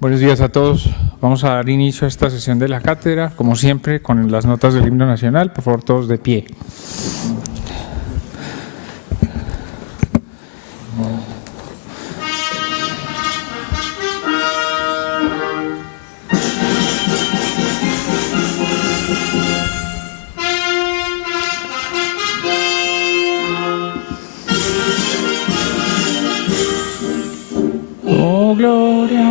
Buenos días a todos. Vamos a dar inicio a esta sesión de la cátedra, como siempre, con las notas del himno nacional. Por favor, todos de pie. Oh, gloria.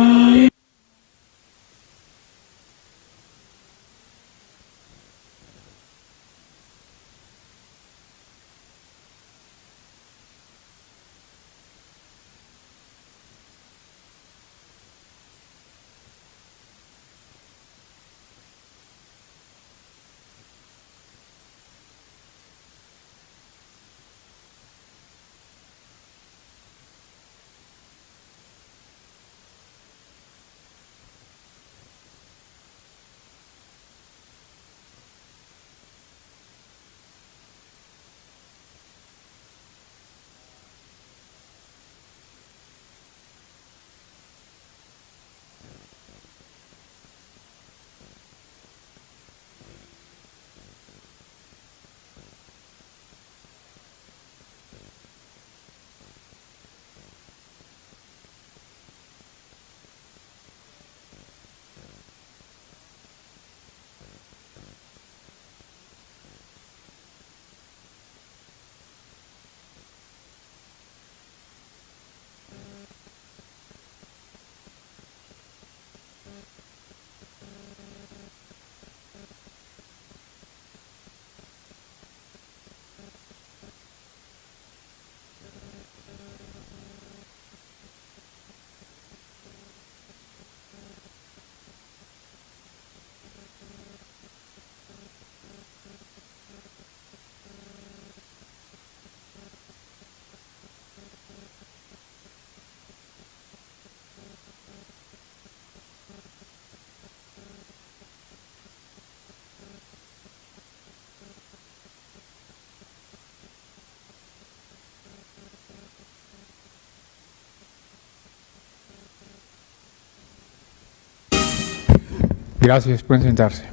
Gracias, pueden sentarse.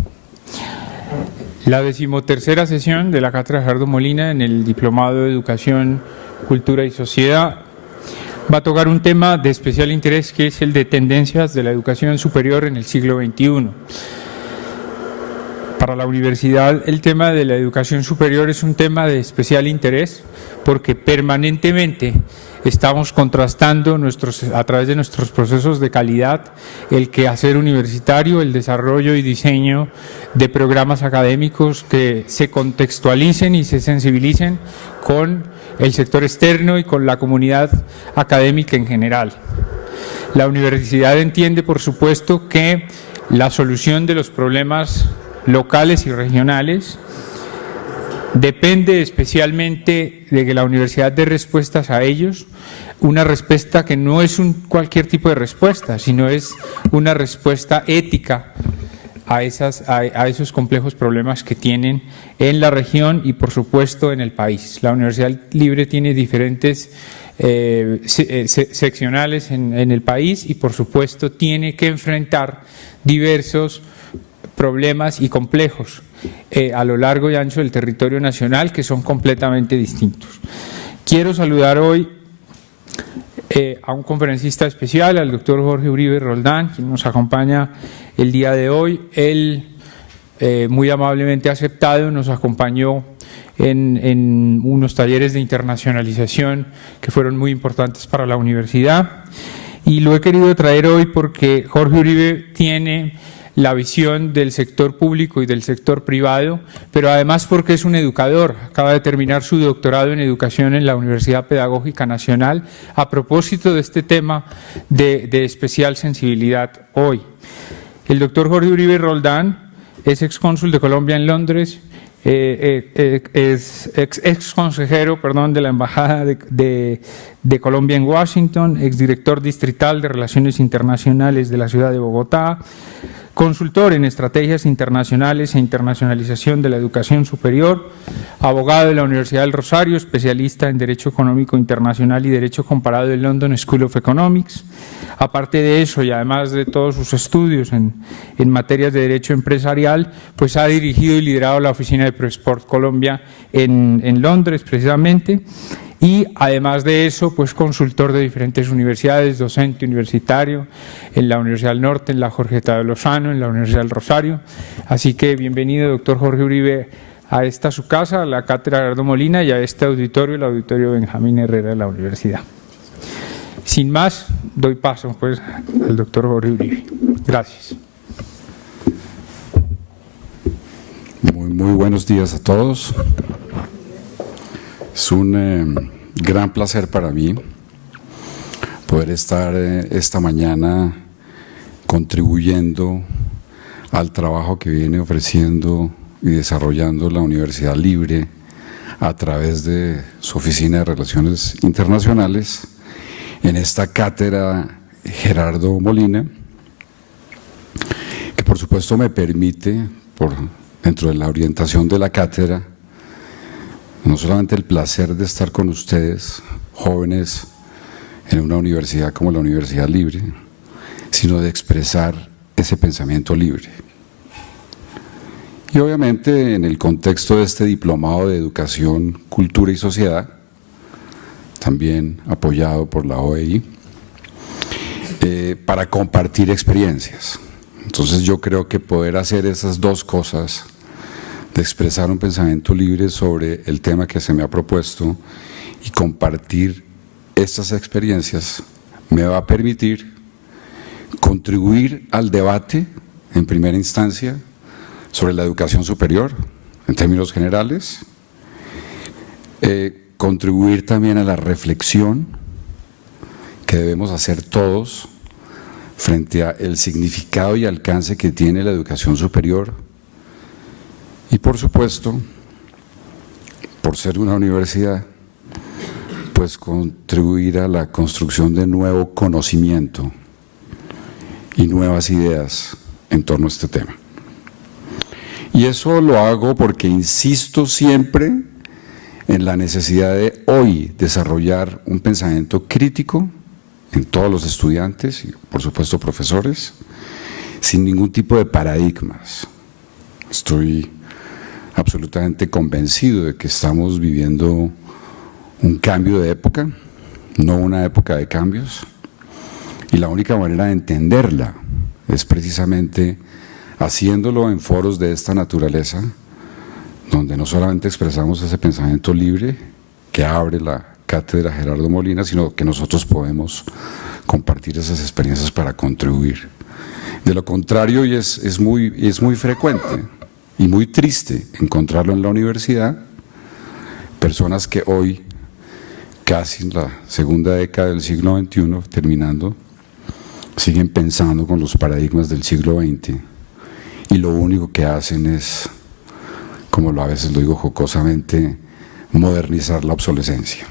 La 13ª sesión de la Cátedra Gerardo Molina en el Diplomado de Educación, Cultura y Sociedad va a tocar un tema de especial interés, que es el de tendencias de la educación superior en el siglo XXI. Para la universidad, el tema de la educación superior es un tema de especial interés porque permanentemente estamos contrastando a través de nuestros procesos de calidad el quehacer universitario, el desarrollo y diseño de programas académicos que se contextualicen y se sensibilicen con el sector externo y con la comunidad académica en general. La universidad entiende, por supuesto, que la solución de los problemas locales y regionales depende especialmente de que la universidad dé respuestas a ellos, una respuesta que no es cualquier tipo de respuesta, sino es una respuesta ética a esos complejos problemas que tienen en la región y, por supuesto, en el país. La Universidad Libre tiene diferentes seccionales en el país y, por supuesto, tiene que enfrentar diversos problemas y complejos a lo largo y ancho del territorio nacional, que son completamente distintos. Quiero saludar hoy a un conferencista especial, al doctor Jorge Uribe Roldán, quien nos acompaña el día de hoy. Él muy amablemente aceptado, nos acompañó en unos talleres de internacionalización que fueron muy importantes para la universidad, y lo he querido traer hoy porque Jorge Uribe tiene la visión del sector público y del sector privado, pero además porque es un educador. Acaba de terminar su doctorado en educación en la Universidad Pedagógica Nacional a propósito de este tema de especial sensibilidad hoy. El doctor Jorge Uribe Roldán es excónsul de Colombia en Londres, es ex consejero de la Embajada de Colombia en Washington, exdirector distrital de Relaciones Internacionales de la ciudad de Bogotá, consultor en estrategias internacionales e internacionalización de la educación superior, abogado de la Universidad del Rosario, especialista en Derecho Económico Internacional y Derecho Comparado del London School of Economics. Aparte de eso, y además de todos sus estudios en materias de derecho empresarial, pues ha dirigido y liderado la oficina de ProSport Colombia en Londres, precisamente. Y además de eso, pues consultor de diferentes universidades, docente universitario en la Universidad del Norte, en la Jorge Tadeo Lozano, en la Universidad del Rosario. Así que bienvenido, doctor Jorge Uribe, a esta su casa, a la Cátedra Gerardo Molina y a este auditorio, el Auditorio Benjamín Herrera de la Universidad. Sin más, doy paso pues al doctor Jorge Uribe. Gracias. Muy buenos días a todos. Es un gran placer para mí poder estar esta mañana contribuyendo al trabajo que viene ofreciendo y desarrollando la Universidad Libre a través de su Oficina de Relaciones Internacionales en esta cátedra Gerardo Molina, que por supuesto me permite, dentro de la orientación de la cátedra, no solamente el placer de estar con ustedes, jóvenes, en una universidad como la Universidad Libre, sino de expresar ese pensamiento libre. Y obviamente en el contexto de este diplomado de Educación, Cultura y Sociedad, también apoyado por la OEI, para compartir experiencias. Entonces yo creo que poder hacer esas dos cosas, de expresar un pensamiento libre sobre el tema que se me ha propuesto y compartir estas experiencias, me va a permitir contribuir al debate en primera instancia sobre la educación superior en términos generales, contribuir también a la reflexión que debemos hacer todos frente al significado y alcance que tiene la educación superior. Y por supuesto, por ser una universidad, pues contribuir a la construcción de nuevo conocimiento y nuevas ideas en torno a este tema. Y eso lo hago porque insisto siempre en la necesidad de hoy desarrollar un pensamiento crítico en todos los estudiantes y por supuesto profesores, sin ningún tipo de paradigmas. Estoy absolutamente convencido de que estamos viviendo un cambio de época, no una época de cambios, y la única manera de entenderla es precisamente haciéndolo en foros de esta naturaleza, donde no solamente expresamos ese pensamiento libre que abre la cátedra Gerardo Molina, sino que nosotros podemos compartir esas experiencias para contribuir. De lo contrario, y es muy frecuente y muy triste encontrarlo en la universidad, personas que hoy, casi en la segunda década del siglo XXI, terminando, siguen pensando con los paradigmas del siglo XX y lo único que hacen es, como a veces lo digo jocosamente, modernizar la obsolescencia.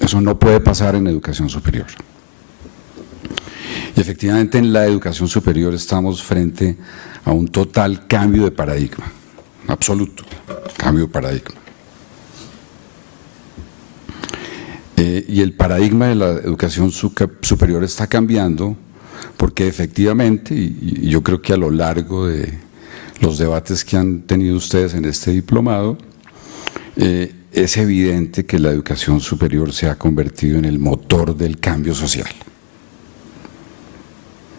Eso no puede pasar en educación superior. Y efectivamente en la educación superior estamos frente a un total cambio de paradigma, absoluto cambio de paradigma. Y el paradigma de la educación superior está cambiando porque efectivamente, y yo creo que a lo largo de los debates que han tenido ustedes en este diplomado, es evidente que la educación superior se ha convertido en el motor del cambio social.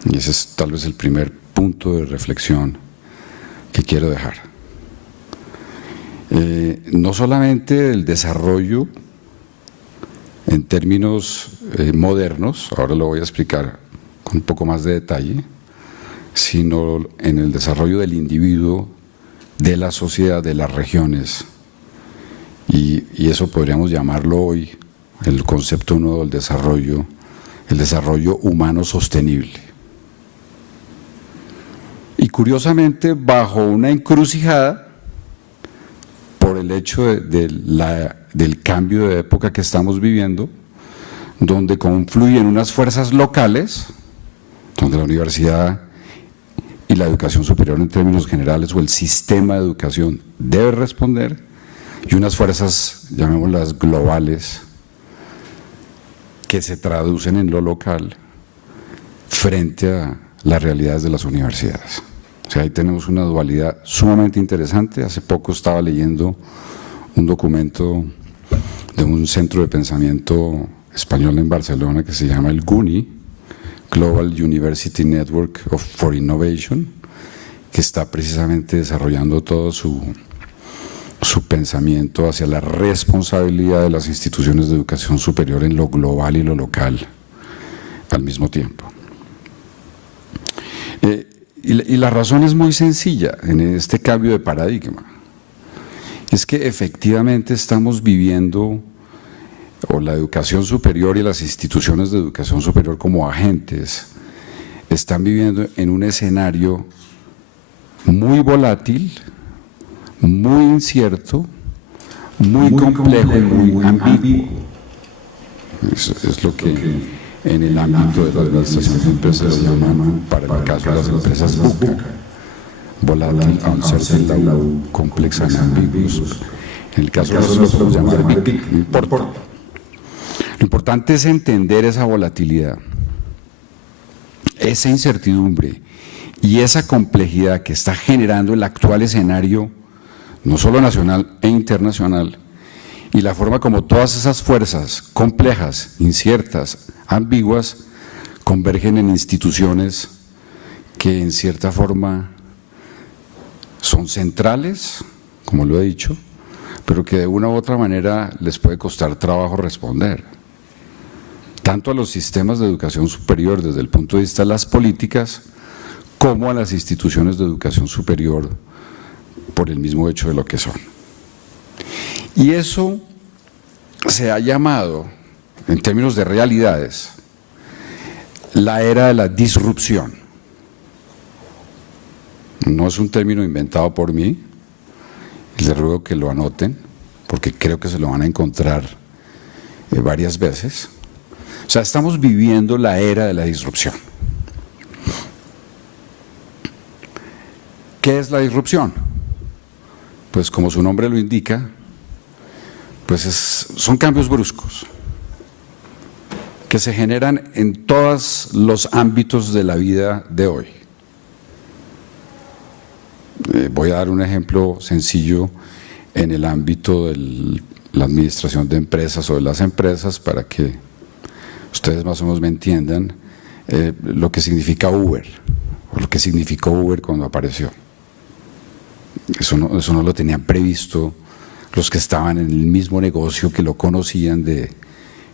Y ese es tal vez el primer punto de reflexión que quiero dejar. No solamente el desarrollo en términos modernos, ahora lo voy a explicar con un poco más de detalle, sino en el desarrollo del individuo, de la sociedad, de las regiones. Y eso podríamos llamarlo hoy el concepto nuevo del desarrollo, el desarrollo humano sostenible. Y curiosamente, bajo una encrucijada, por el hecho del cambio de época que estamos viviendo, donde confluyen unas fuerzas locales, donde la universidad y la educación superior en términos generales o el sistema de educación debe responder, y unas fuerzas, llamémoslas globales, que se traducen en lo local frente a las realidades de las universidades. O sea, ahí tenemos una dualidad sumamente interesante. Hace poco estaba leyendo un documento de un centro de pensamiento español en Barcelona que se llama el GUNI, Global University Network for Innovation, que está precisamente desarrollando todo su pensamiento hacia la responsabilidad de las instituciones de educación superior en lo global y lo local al mismo tiempo. Y la razón es muy sencilla en este cambio de paradigma. Es que efectivamente estamos viviendo, o la educación superior y las instituciones de educación superior como agentes, están viviendo en un escenario muy volátil, muy incierto, muy complejo y muy ambiguo. Es lo que en el ámbito de la administración de empresas se llaman, para el caso de las empresas, VUCA, volátil, uncertain, complex and ambiguous. En el caso de nosotros podemos llamar VIC, no importa. Lo importante es entender esa volatilidad, esa incertidumbre y esa complejidad que está generando el actual escenario, no solo nacional e internacional, y la forma como todas esas fuerzas complejas, inciertas, ambiguas, convergen en instituciones que en cierta forma son centrales, como lo he dicho, pero que de una u otra manera les puede costar trabajo responder, tanto a los sistemas de educación superior desde el punto de vista de las políticas, como a las instituciones de educación superior por el mismo hecho de lo que son. Y eso se ha llamado, en términos de realidades, la era de la disrupción. No es un término inventado por mí, y les ruego que lo anoten, porque creo que se lo van a encontrar varias veces. O sea, estamos viviendo la era de la disrupción. ¿Qué es la disrupción? Pues como su nombre lo indica, pues son cambios bruscos que se generan en todos los ámbitos de la vida de hoy. Voy a dar un ejemplo sencillo en el ámbito de la administración de empresas o de las empresas para que ustedes más o menos me entiendan lo que significa Uber, o lo que significó Uber cuando apareció. Eso no lo tenían previsto los que estaban en el mismo negocio, que lo conocían de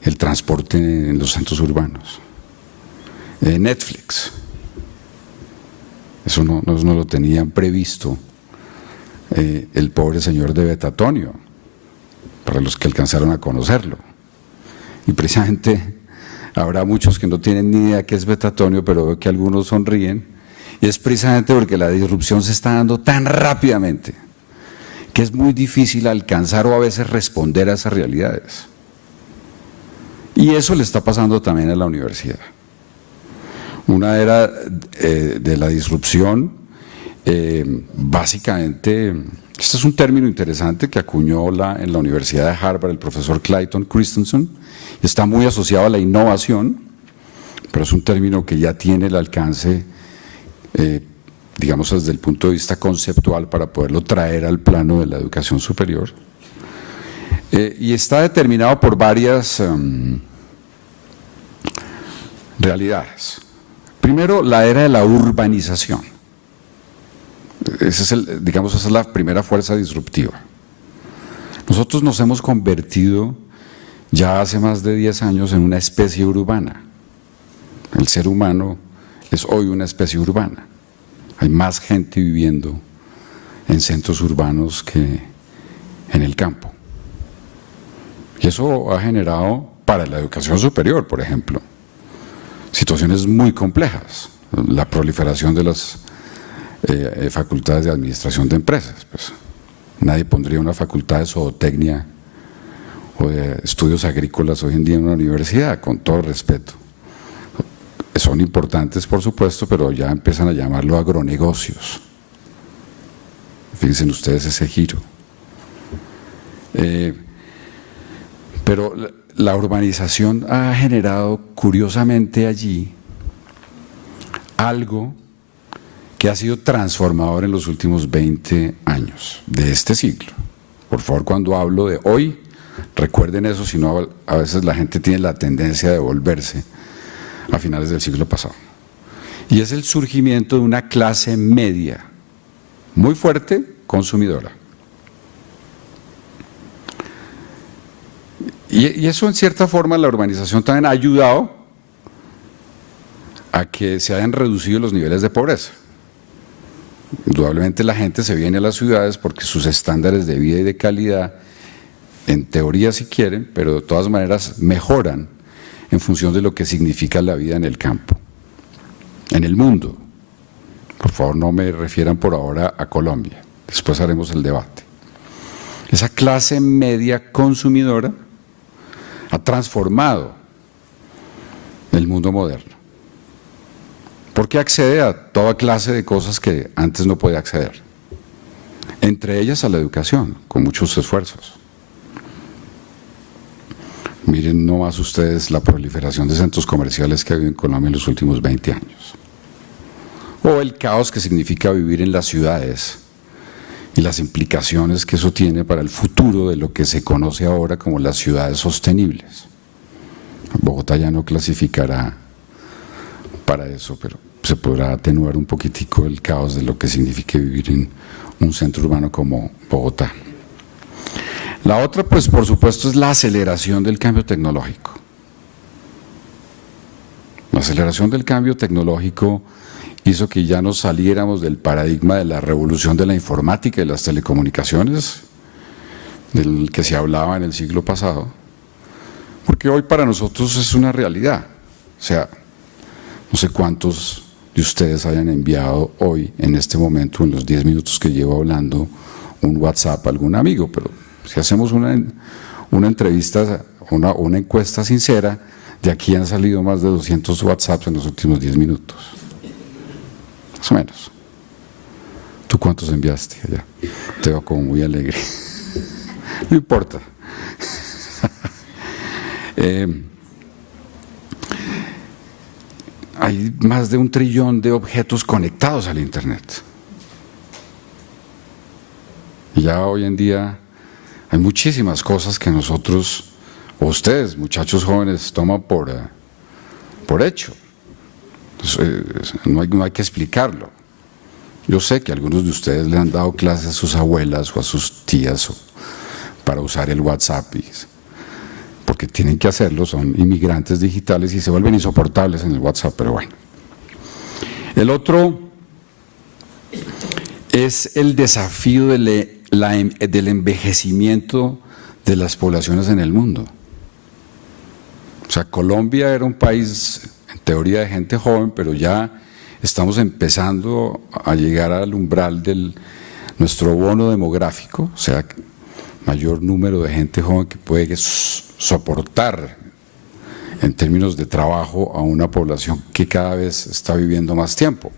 el transporte en los centros urbanos. Netflix, eso no lo tenían previsto el pobre señor de Betatonio, para los que alcanzaron a conocerlo. Y precisamente habrá muchos que no tienen ni idea qué es Betatonio, pero veo que algunos sonríen, y es precisamente porque la disrupción se está dando tan rápidamente que es muy difícil alcanzar o a veces responder a esas realidades. Y eso le está pasando también a la universidad. Una era de la disrupción, básicamente, este es un término interesante que acuñó en la Universidad de Harvard el profesor Clayton Christensen, está muy asociado a la innovación, pero es un término que ya tiene el alcance, digamos desde el punto de vista conceptual, para poderlo traer al plano de la educación superior, y está determinado por varias realidades. Primero, la era de la urbanización. Esa es la primera fuerza disruptiva. Nosotros nos hemos convertido ya hace más de 10 años en una especie urbana. El ser humano es hoy una especie urbana. Hay más gente viviendo en centros urbanos que en el campo. Y eso ha generado, para la educación superior, por ejemplo, situaciones muy complejas. La proliferación de las facultades de administración de empresas. Pues, nadie pondría una facultad de zootecnia o de estudios agrícolas hoy en día en una universidad, con todo respeto. son importantes, por supuesto, pero ya empiezan a llamarlo agronegocios. Fíjense ustedes ese giro. Pero la urbanización ha generado curiosamente allí algo que ha sido transformador en los últimos 20 años de este siglo. Por favor, cuando hablo de hoy, recuerden eso, si no, a veces la gente tiene la tendencia de volverse a finales del siglo pasado. Y es el surgimiento de una clase media muy fuerte, consumidora. Y eso, en cierta forma, la urbanización también ha ayudado a que se hayan reducido los niveles de pobreza. Indudablemente la gente se viene a las ciudades porque sus estándares de vida y de calidad, en teoría si quieren, pero de todas maneras mejoran en función de lo que significa la vida en el campo, en el mundo. Por favor, no me refieran por ahora a Colombia, después haremos el debate. Esa clase media consumidora ha transformado el mundo moderno, porque accede a toda clase de cosas que antes no podía acceder, entre ellas a la educación, con muchos esfuerzos. Miren nomás ustedes la proliferación de centros comerciales que ha habido en Colombia en los últimos 20 años, o el caos que significa vivir en las ciudades y las implicaciones que eso tiene para el futuro de lo que se conoce ahora como las ciudades sostenibles. Bogotá ya no clasificará para eso, pero se podrá atenuar un poquitico el caos de lo que significa vivir en un centro urbano como Bogotá. La otra, pues por supuesto, es la aceleración del cambio tecnológico. La aceleración del cambio tecnológico hizo que ya nos saliéramos del paradigma de la revolución de la informática y las telecomunicaciones, del que se hablaba en el siglo pasado, porque hoy para nosotros es una realidad. O sea, no sé cuántos de ustedes hayan enviado hoy, en este momento, en los 10 minutos que llevo hablando, un WhatsApp a algún amigo, pero si hacemos una entrevista, una encuesta sincera, de aquí han salido más de 200 WhatsApps en los últimos 10 minutos. Más o menos. ¿Tú cuántos enviaste allá? Te veo como muy alegre. No importa. Hay más de 1 trillón de objetos conectados al Internet. Y ya hoy en día hay muchísimas cosas que nosotros, o ustedes, muchachos jóvenes, toman por hecho. No hay que explicarlo. Yo sé que algunos de ustedes le han dado clases a sus abuelas o a sus tías para usar el WhatsApp, porque tienen que hacerlo, son inmigrantes digitales y se vuelven insoportables en el WhatsApp, pero bueno. El otro es el desafío del envejecimiento de las poblaciones en el mundo. O sea, Colombia era un país en teoría de gente joven, pero ya estamos empezando a llegar al umbral de nuestro bono demográfico, o sea, mayor número de gente joven que puede soportar en términos de trabajo a una población que cada vez está viviendo más tiempo.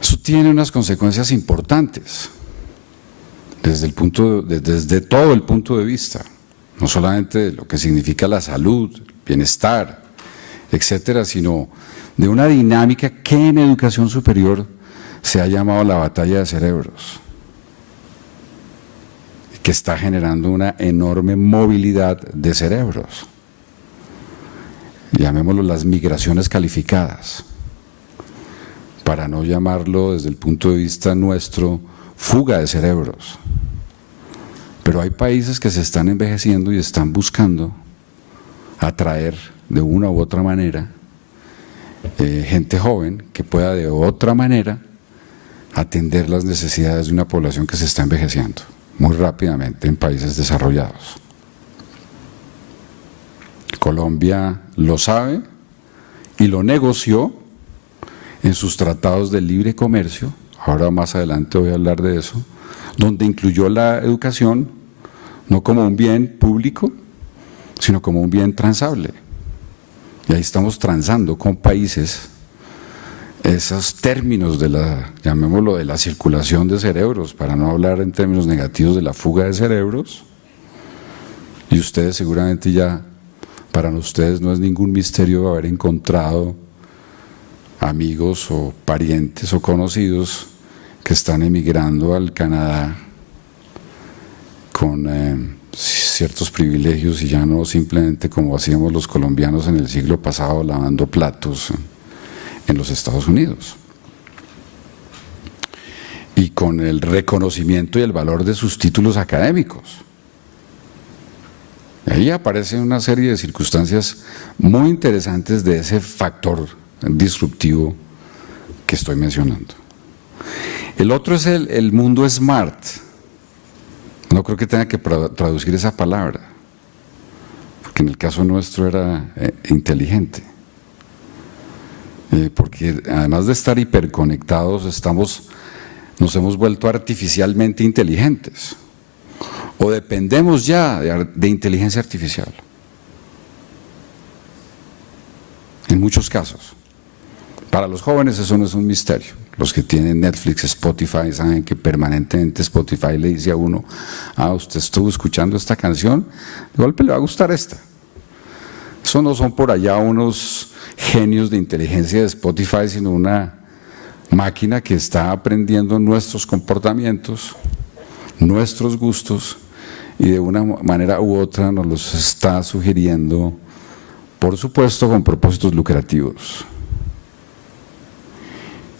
Eso tiene unas consecuencias importantes desde todo el punto de vista, no solamente de lo que significa la salud, bienestar, etcétera, sino de una dinámica que en educación superior se ha llamado la batalla de cerebros, que está generando una enorme movilidad de cerebros. Llamémoslo las migraciones calificadas, para no llamarlo desde el punto de vista nuestro fuga de cerebros. Pero hay países que se están envejeciendo y están buscando atraer de una u otra manera gente joven que pueda de otra manera atender las necesidades de una población que se está envejeciendo muy rápidamente en países desarrollados. Colombia lo sabe y lo negoció en sus tratados de libre comercio, ahora más adelante voy a hablar de eso, donde incluyó la educación no como un bien público, sino como un bien transable. Y ahí estamos transando con países esos términos de la, llamémoslo, de la circulación de cerebros, para no hablar en términos negativos de la fuga de cerebros. Y ustedes seguramente ya, para ustedes no es ningún misterio haber encontrado amigos o parientes o conocidos que están emigrando al Canadá con ciertos privilegios y ya no simplemente como hacíamos los colombianos en el siglo pasado lavando platos en los Estados Unidos. Y con el reconocimiento y el valor de sus títulos académicos. Ahí aparecen una serie de circunstancias muy interesantes de ese factor disruptivo que estoy mencionando. El otro es el mundo smart. No creo que tenga que traducir esa palabra, porque en el caso nuestro era inteligente. Porque además de estar hiperconectados, nos hemos vuelto artificialmente inteligentes. O dependemos ya de inteligencia artificial. En muchos casos. Para los jóvenes eso no es un misterio. Los que tienen Netflix, Spotify, saben que permanentemente Spotify le dice a uno: usted estuvo escuchando esta canción, de golpe le va a gustar esta. Eso no son por allá unos genios de inteligencia de Spotify, sino una máquina que está aprendiendo nuestros comportamientos, nuestros gustos, y de una manera u otra nos los está sugiriendo, por supuesto con propósitos lucrativos.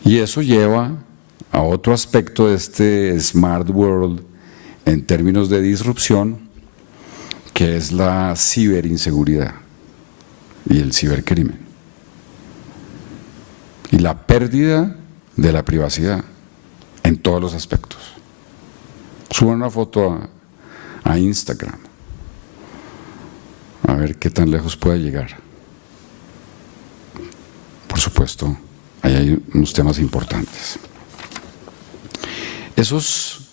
Y eso lleva a otro aspecto de este Smart World en términos de disrupción, que es la ciberinseguridad y el cibercrimen. Y la pérdida de la privacidad en todos los aspectos. Suban una foto a Instagram, a ver qué tan lejos puede llegar. Por supuesto, ahí hay unos temas importantes. Esos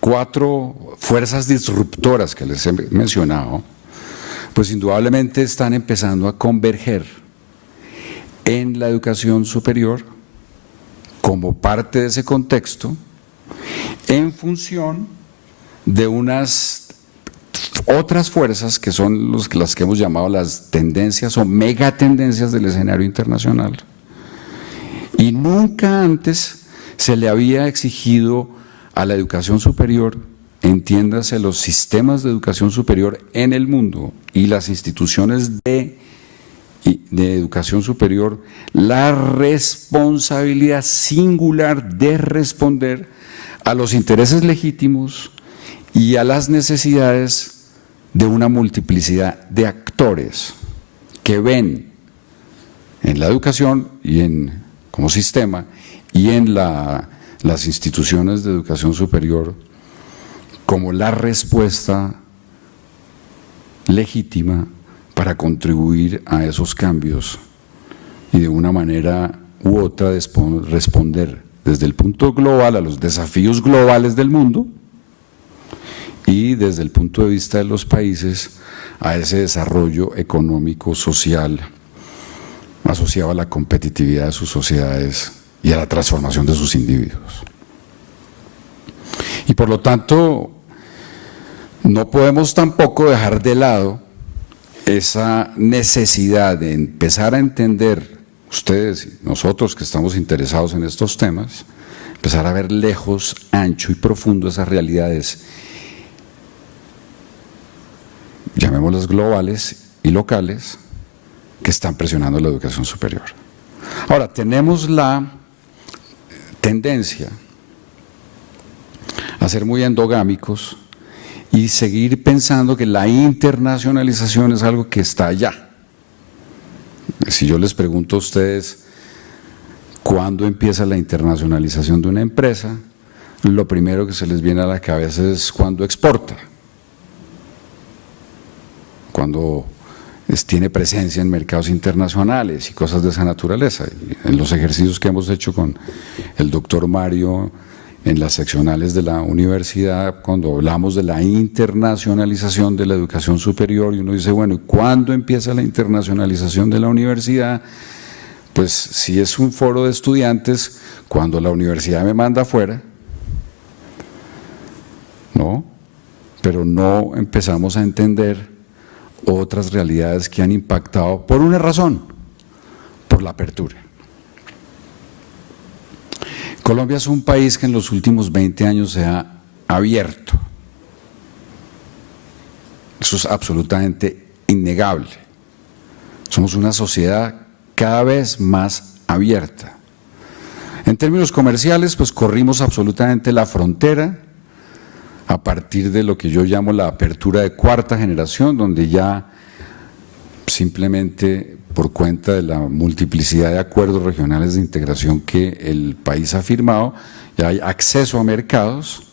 4 fuerzas disruptoras que les he mencionado, pues indudablemente están empezando a converger en la educación superior como parte de ese contexto, en función de unas otras fuerzas que son las que hemos llamado las tendencias o megatendencias del escenario internacional. Y nunca antes se le había exigido a la educación superior, entiéndase los sistemas de educación superior en el mundo y las instituciones de educación superior, la responsabilidad singular de responder a los intereses legítimos y a las necesidades de una multiplicidad de actores que ven en la educación y como sistema y en las instituciones de educación superior como la respuesta legítima para contribuir a esos cambios y de una manera u otra responder desde el punto global a los desafíos globales del mundo y desde el punto de vista de los países a ese desarrollo económico, social, asociado a la competitividad de sus sociedades y a la transformación de sus individuos. Y por lo tanto, no podemos tampoco dejar de lado esa necesidad de empezar a entender, ustedes y nosotros que estamos interesados en estos temas, empezar a ver lejos, ancho y profundo esas realidades, llamémoslas globales y locales, que están presionando la educación superior. Ahora, tenemos la tendencia a ser muy endogámicos y seguir pensando que la internacionalización es algo que está allá. Si yo les pregunto a ustedes cuándo empieza la internacionalización de una empresa, lo primero que se les viene a la cabeza es cuando exporta, cuando tiene presencia en mercados internacionales y cosas de esa naturaleza. Y en los ejercicios que hemos hecho con el doctor Mario en las seccionales de la universidad, cuando hablamos de la internacionalización de la educación superior, y uno dice, bueno, ¿y cuándo empieza la internacionalización de la universidad? Pues si es un foro de estudiantes, cuando la universidad me manda afuera, ¿no? Pero no empezamos a entender otras realidades que han impactado por una razón, por la apertura. Colombia es un país que en los últimos 20 años se ha abierto. Eso es absolutamente innegable. Somos una sociedad cada vez más abierta. En términos comerciales, pues corrimos absolutamente la frontera a partir de lo que yo llamo la apertura de cuarta generación, donde ya simplemente por cuenta de la multiplicidad de acuerdos regionales de integración que el país ha firmado, ya hay acceso a mercados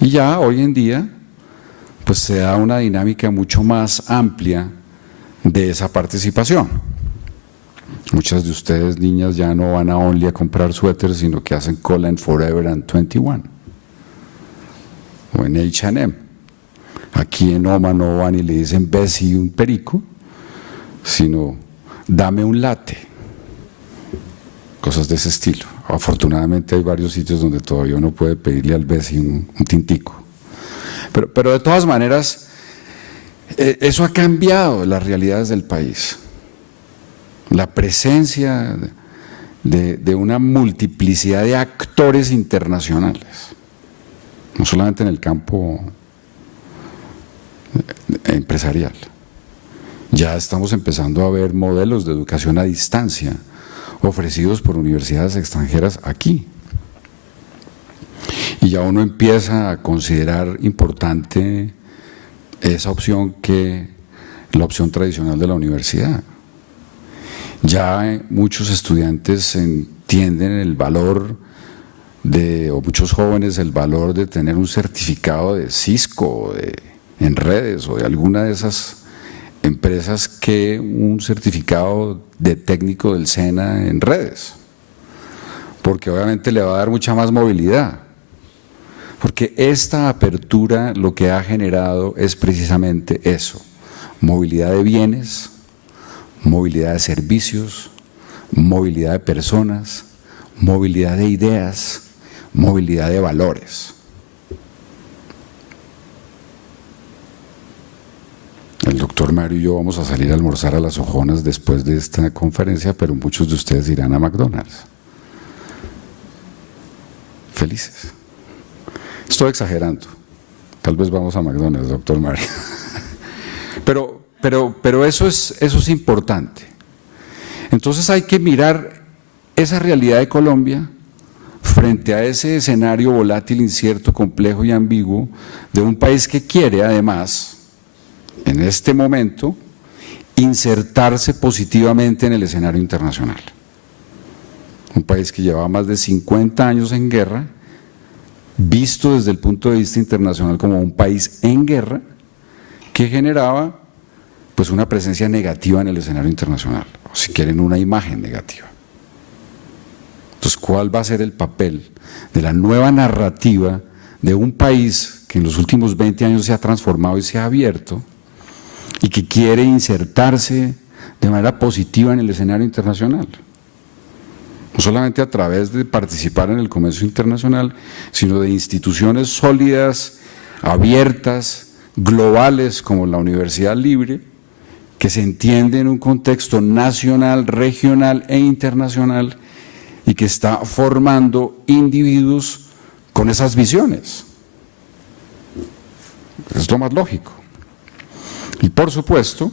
y ya hoy en día pues se da una dinámica mucho más amplia de esa participación. Muchas de ustedes, niñas, ya no van a Only a comprar suéteres, sino que hacen cola en Forever and 21 o en H&M. Aquí en Oma no van y le dicen Bessie un perico, sino dame un latte, cosas de ese estilo. Afortunadamente hay varios sitios donde todavía uno puede pedirle al Bessie un tintico. Pero de todas maneras, eso ha cambiado las realidades del país. La presencia de una multiplicidad de actores internacionales, no solamente en el campo empresarial. Ya estamos empezando a ver modelos de educación a distancia ofrecidos por universidades extranjeras aquí. Y ya uno empieza a considerar importante esa opción que la opción tradicional de la universidad. Ya muchos estudiantes entienden el valor o muchos jóvenes el valor de tener un certificado de Cisco, en redes o de alguna de esas empresas que un certificado de técnico del SENA en redes, porque obviamente le va a dar mucha más movilidad, porque esta apertura lo que ha generado es precisamente eso: movilidad de bienes, movilidad de servicios, movilidad de personas, movilidad de ideas, movilidad de valores. El doctor Mario y yo vamos a salir a almorzar a Las Ojonas después de esta conferencia, pero muchos de ustedes irán a McDonald's. Felices. Estoy exagerando. Tal vez vamos a McDonald's, doctor Mario. Pero eso es importante. Entonces hay que mirar esa realidad de Colombia frente a ese escenario volátil, incierto, complejo y ambiguo de un país que quiere además, en este momento, insertarse positivamente en el escenario internacional. Un país que llevaba más de 50 años en guerra, visto desde el punto de vista internacional como un país en guerra, que generaba pues una presencia negativa en el escenario internacional, o si quieren una imagen negativa. Entonces, ¿cuál va a ser el papel de la nueva narrativa de un país que en los últimos 20 años se ha transformado y se ha abierto y que quiere insertarse de manera positiva en el escenario internacional? No solamente a través de participar en el comercio internacional, sino de instituciones sólidas, abiertas, globales como la Universidad Libre, que se entiende en un contexto nacional, regional e internacional y que está formando individuos con esas visiones. Es lo más lógico. Y por supuesto,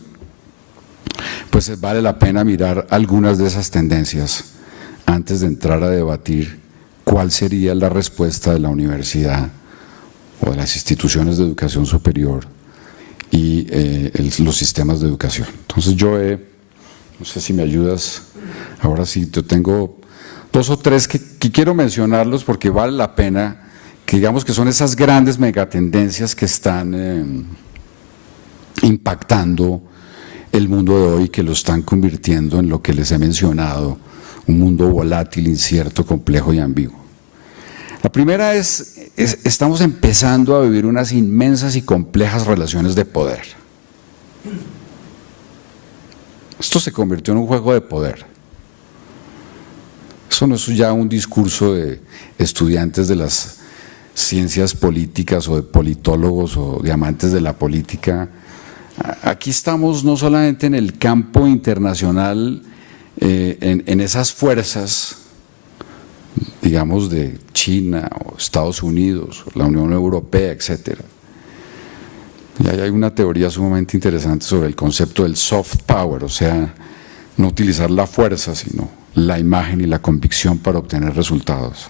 pues vale la pena mirar algunas de esas tendencias antes de entrar a debatir cuál sería la respuesta de la universidad o de las instituciones de educación superior y los sistemas de educación. Entonces no sé si me ayudas, ahora sí, yo tengo 2 o 3 que quiero mencionarlos porque vale la pena, que digamos que son esas grandes megatendencias que están impactando el mundo de hoy, que lo están convirtiendo en lo que les he mencionado, un mundo volátil, incierto, complejo y ambiguo. La primera estamos empezando a vivir unas inmensas y complejas relaciones de poder. Esto se convirtió en un juego de poder. Eso no es ya un discurso de estudiantes de las ciencias políticas o de politólogos o de amantes de la política. Aquí estamos no solamente en el campo internacional, en esas fuerzas, digamos, de China o Estados Unidos, o la Unión Europea, etcétera. Y ahí hay una teoría sumamente interesante sobre el concepto del soft power, o sea, no utilizar la fuerza, sino la imagen y la convicción para obtener resultados.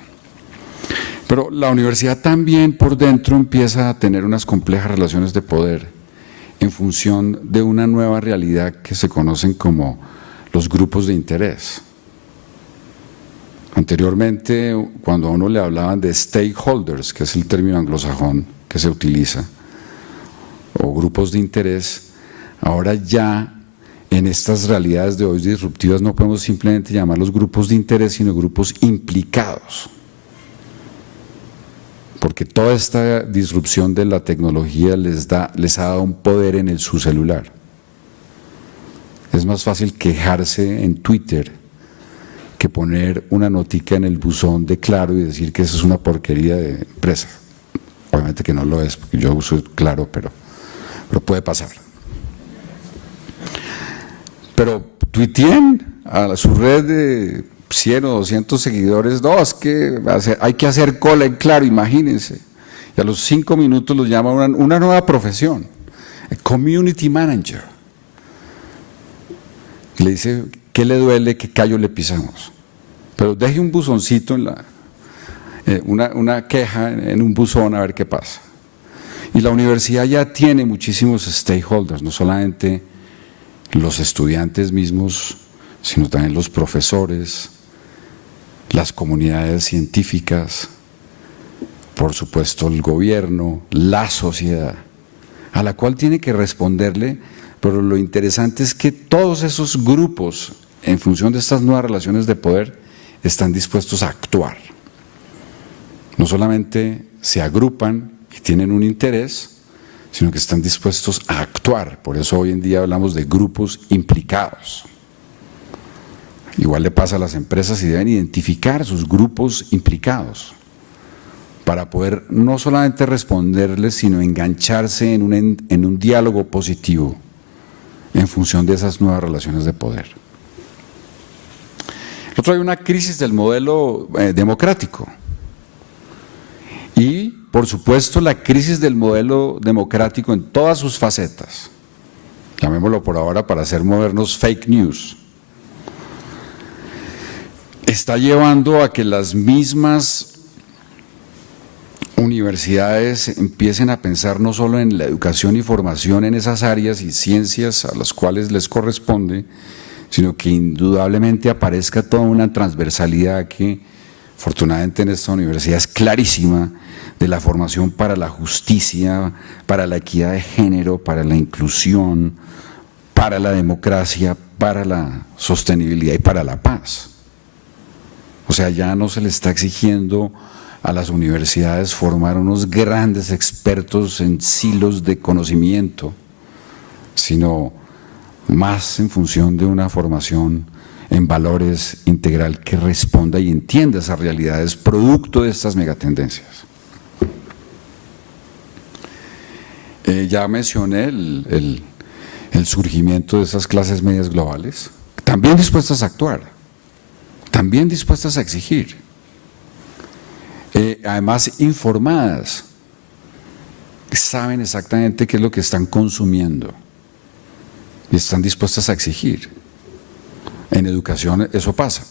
Pero la universidad también por dentro empieza a tener unas complejas relaciones de poder en función de una nueva realidad que se conocen como los grupos de interés. Anteriormente, cuando a uno le hablaban de stakeholders, que es el término anglosajón que se utiliza, o grupos de interés, ahora ya en estas realidades de hoy disruptivas no podemos simplemente llamarlos grupos de interés, sino grupos implicados. Porque toda esta disrupción de la tecnología les ha dado un poder en su celular. Es más fácil quejarse en Twitter que poner una notica en el buzón de Claro y decir que eso es una porquería de empresa. Obviamente que no lo es, porque yo uso Claro, pero puede pasar. Pero tuiteen a su red de 100 o 200 seguidores, no, es que hay que hacer cola en Claro, imagínense. Y a los 5 minutos los llaman una nueva profesión, community manager. Y le dice, ¿qué le duele? ¿Qué callo le pisamos? Pero deje un buzoncito una queja en un buzón a ver qué pasa. Y la universidad ya tiene muchísimos stakeholders, no solamente los estudiantes mismos, sino también los profesores, las comunidades científicas, por supuesto el gobierno, la sociedad, a la cual tiene que responderle, pero lo interesante es que todos esos grupos, en función de estas nuevas relaciones de poder, están dispuestos a actuar. No solamente se agrupan y tienen un interés, sino que están dispuestos a actuar. Por eso hoy en día hablamos de grupos implicados. Igual le pasa a las empresas y deben identificar sus grupos implicados para poder no solamente responderles, sino engancharse en un diálogo positivo en función de esas nuevas relaciones de poder. Otro, hay una crisis del modelo democrático y, por supuesto, la crisis del modelo democrático en todas sus facetas, llamémoslo por ahora para ser modernos, fake news, está llevando a que las mismas universidades empiecen a pensar no solo en la educación y formación en esas áreas y ciencias a las cuales les corresponde, sino que indudablemente aparezca toda una transversalidad que afortunadamente en esta universidad es clarísima, de la formación para la justicia, para la equidad de género, para la inclusión, para la democracia, para la sostenibilidad y para la paz. O sea, ya no se le está exigiendo a las universidades formar unos grandes expertos en silos de conocimiento, sino más en función de una formación en valores integral que responda y entienda esas realidades producto de estas megatendencias. Ya mencioné el surgimiento de esas clases medias globales, también dispuestas a actuar, también dispuestas a exigir, además informadas, saben exactamente qué es lo que están consumiendo y están dispuestas a exigir. En educación eso pasa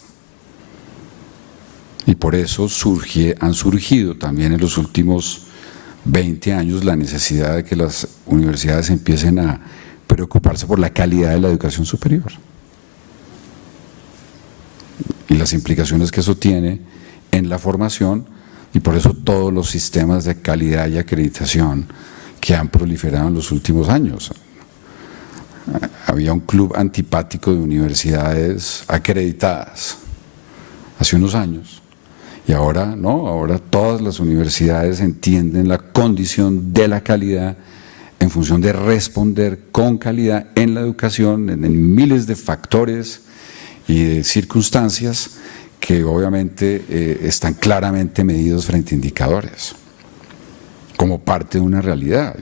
y por eso han surgido también en los últimos 20 años la necesidad de que las universidades empiecen a preocuparse por la calidad de la educación superior y las implicaciones que eso tiene en la formación, y por eso todos los sistemas de calidad y acreditación que han proliferado en los últimos años. Había un club antipático de universidades acreditadas hace unos años Y ahora no, ahora todas las universidades entienden la condición de la calidad en función de responder con calidad en la educación, en miles de factores y de circunstancias que obviamente están claramente medidos frente a indicadores, como parte de una realidad.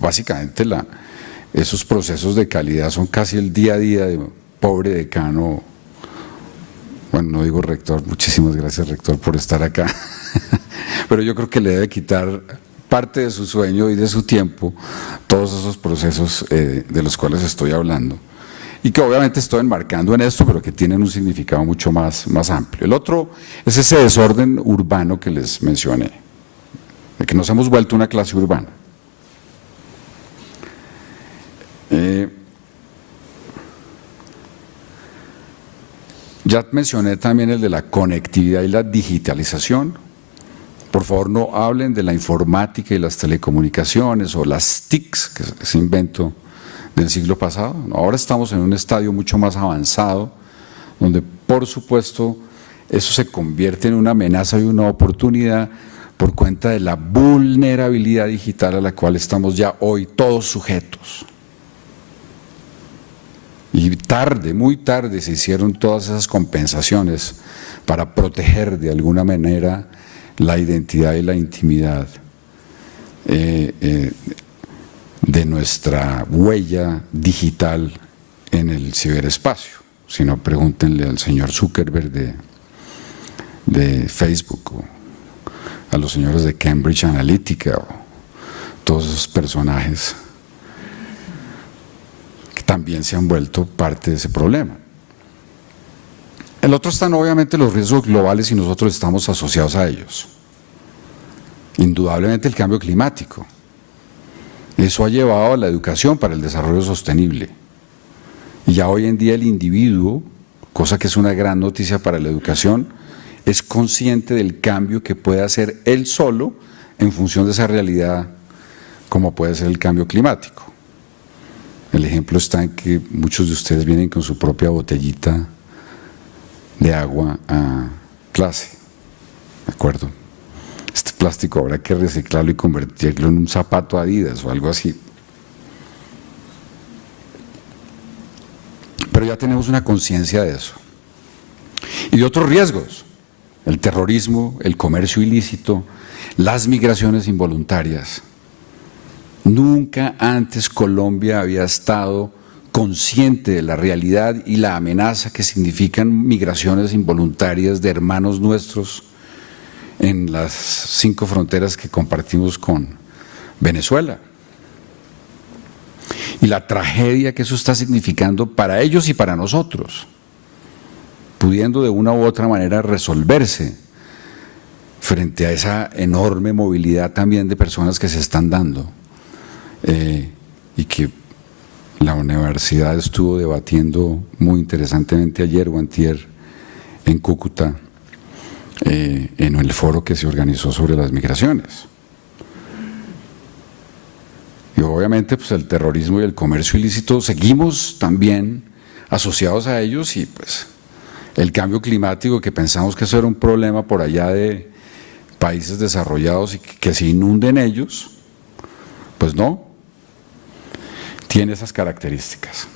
Básicamente esos procesos de calidad son casi el día a día de un pobre decano. Bueno, no digo rector, muchísimas gracias rector por estar acá, pero yo creo que le debe quitar parte de su sueño y de su tiempo todos esos procesos de los cuales estoy hablando y que obviamente estoy enmarcando en esto, pero que tienen un significado mucho más amplio. El otro es ese desorden urbano que les mencioné, de que nos hemos vuelto una clase urbana. Ya mencioné también el de la conectividad y la digitalización. Por favor, no hablen de la informática y las telecomunicaciones o las TICs, que es ese invento del siglo pasado. Ahora estamos en un estadio mucho más avanzado, donde por supuesto eso se convierte en una amenaza y una oportunidad por cuenta de la vulnerabilidad digital a la cual estamos ya hoy todos sujetos. Y tarde, muy tarde se hicieron todas esas compensaciones para proteger de alguna manera la identidad y la intimidad de nuestra huella digital en el ciberespacio. Si no, pregúntenle al señor Zuckerberg de Facebook o a los señores de Cambridge Analytica o todos esos personajes que también se han vuelto parte de ese problema. El otro están obviamente los riesgos globales y nosotros estamos asociados a ellos. Indudablemente el cambio climático. Eso ha llevado a la educación para el desarrollo sostenible. Y ya hoy en día el individuo, cosa que es una gran noticia para la educación, es consciente del cambio que puede hacer él solo en función de esa realidad, como puede ser el cambio climático. El ejemplo está en que muchos de ustedes vienen con su propia botellita de agua a clase, ¿de acuerdo? Este plástico habrá que reciclarlo y convertirlo en un zapato Adidas o algo así. Pero ya tenemos una conciencia de eso. Y de otros riesgos, el terrorismo, el comercio ilícito, las migraciones involuntarias. Nunca antes Colombia había estado consciente de la realidad y la amenaza que significan migraciones involuntarias de hermanos nuestros en las 5 fronteras que compartimos con Venezuela. Y la tragedia que eso está significando para ellos y para nosotros, pudiendo de una u otra manera resolverse frente a esa enorme movilidad también de personas que se están dando y que la universidad estuvo debatiendo muy interesantemente ayer o antier en Cúcuta en el foro que se organizó sobre las migraciones. Y obviamente pues el terrorismo y el comercio ilícito seguimos también asociados a ellos y pues el cambio climático, que pensamos que eso era un problema por allá de países desarrollados y que se inunden ellos, pues no, tiene esas características.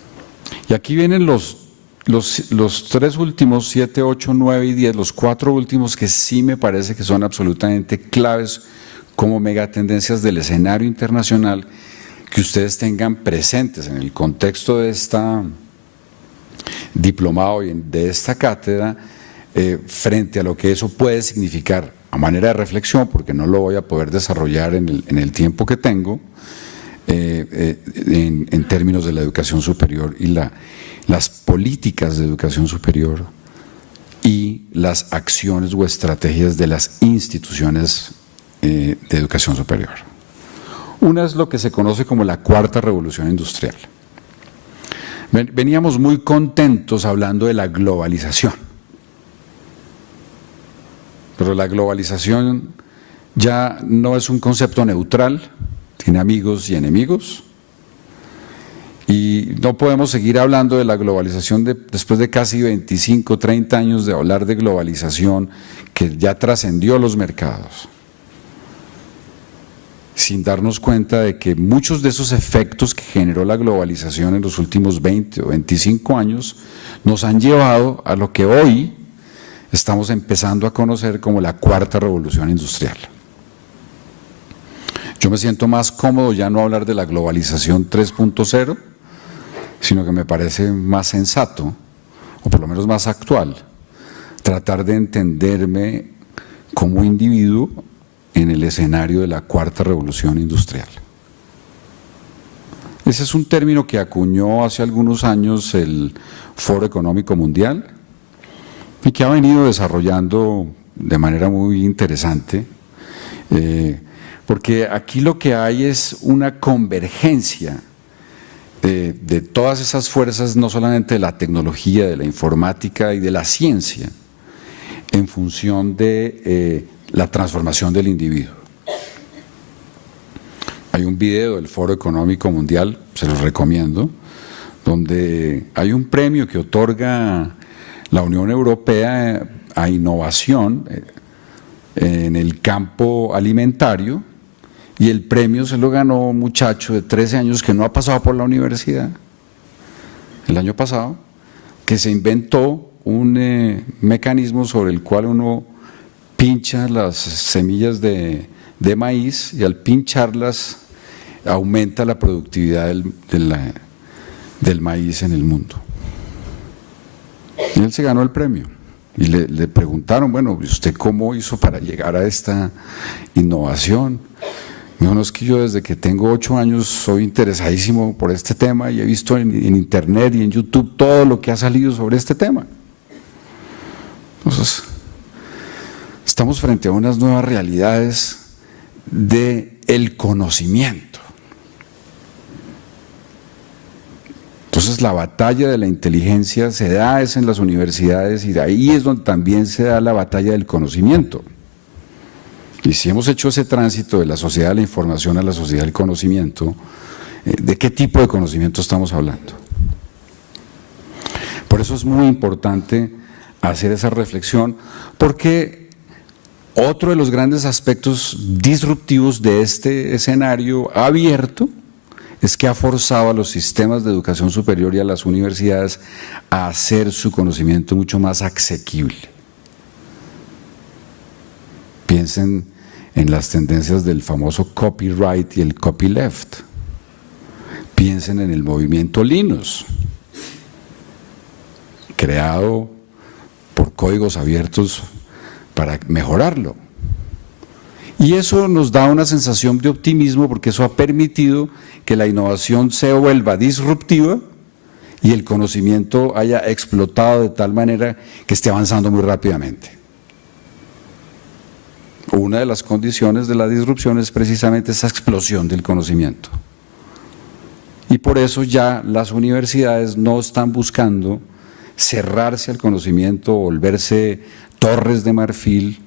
Y aquí vienen los 3 últimos, 7, 8, 9 y 10, los 4 últimos que sí me parece que son absolutamente claves como megatendencias del escenario internacional, que ustedes tengan presentes en el contexto de esta diplomado y de esta cátedra, frente a lo que eso puede significar a manera de reflexión, porque no lo voy a poder desarrollar en el tiempo que tengo, en términos de la educación superior y las políticas de educación superior y las acciones o estrategias de las instituciones de educación superior. Una es lo que se conoce como la cuarta revolución industrial. Veníamos muy contentos hablando de la globalización, pero la globalización ya no es un concepto neutral, tiene amigos y enemigos, Y no podemos seguir hablando de la globalización después de casi 25, 30 años de hablar de globalización que ya trascendió los mercados, sin darnos cuenta de que muchos de esos efectos que generó la globalización en los últimos 20 o 25 años nos han llevado a lo que hoy estamos empezando a conocer como la cuarta revolución industrial. Yo me siento más cómodo ya no hablar de la globalización 3.0, sino que me parece más sensato, o por lo menos más actual, tratar de entenderme como individuo en el escenario de la cuarta revolución industrial. Ese es un término que acuñó hace algunos años el Foro Económico Mundial y que ha venido desarrollando de manera muy interesante, porque aquí lo que hay es una convergencia de todas esas fuerzas, no solamente de la tecnología, de la informática y de la ciencia, en función de la transformación del individuo. Hay un video del Foro Económico Mundial, se los recomiendo, donde hay un premio que otorga la Unión Europea a innovación en el campo alimentario, y el premio se lo ganó un muchacho de 13 años que no ha pasado por la universidad el año pasado, que se inventó un mecanismo sobre el cual uno pincha las semillas de maíz y al pincharlas aumenta la productividad del maíz en el mundo. Y él se ganó el premio. Y le preguntaron, bueno, ¿usted cómo hizo para llegar a esta innovación? Me dijo, no, es que yo desde que tengo 8 años soy interesadísimo por este tema y he visto en internet y en YouTube todo lo que ha salido sobre este tema. Entonces, estamos frente a unas nuevas realidades del conocimiento. Entonces la batalla de la inteligencia se da es en las universidades y de ahí es donde también se da la batalla del conocimiento. Y si hemos hecho ese tránsito de la sociedad de la información a la sociedad del conocimiento, ¿de qué tipo de conocimiento estamos hablando? Por eso es muy importante hacer esa reflexión, porque otro de los grandes aspectos disruptivos de este escenario abierto es que ha forzado a los sistemas de educación superior y a las universidades a hacer su conocimiento mucho más asequible. Piensen en las tendencias del famoso copyright y el copyleft. Piensen en el movimiento Linux, creado por códigos abiertos para mejorarlo. Y eso nos da una sensación de optimismo porque eso ha permitido que la innovación se vuelva disruptiva y el conocimiento haya explotado de tal manera que esté avanzando muy rápidamente. Una de las condiciones de la disrupción es precisamente esa explosión del conocimiento. Y por eso ya las universidades no están buscando cerrarse al conocimiento, volverse torres de marfil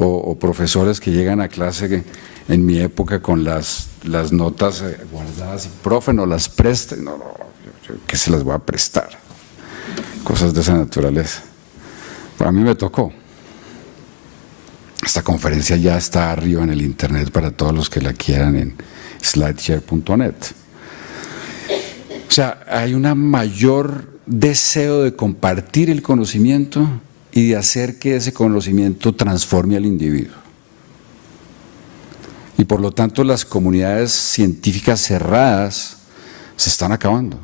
o profesores que llegan a clase que en mi época con las notas guardadas y profe no las preste, no, yo que se las voy a prestar, cosas de esa naturaleza. A mí me tocó. Esta conferencia ya está arriba en el internet para todos los que la quieran en slideshare.net. O sea, hay un mayor deseo de compartir el conocimiento y de hacer que ese conocimiento transforme al individuo. Y por lo tanto las comunidades científicas cerradas se están acabando,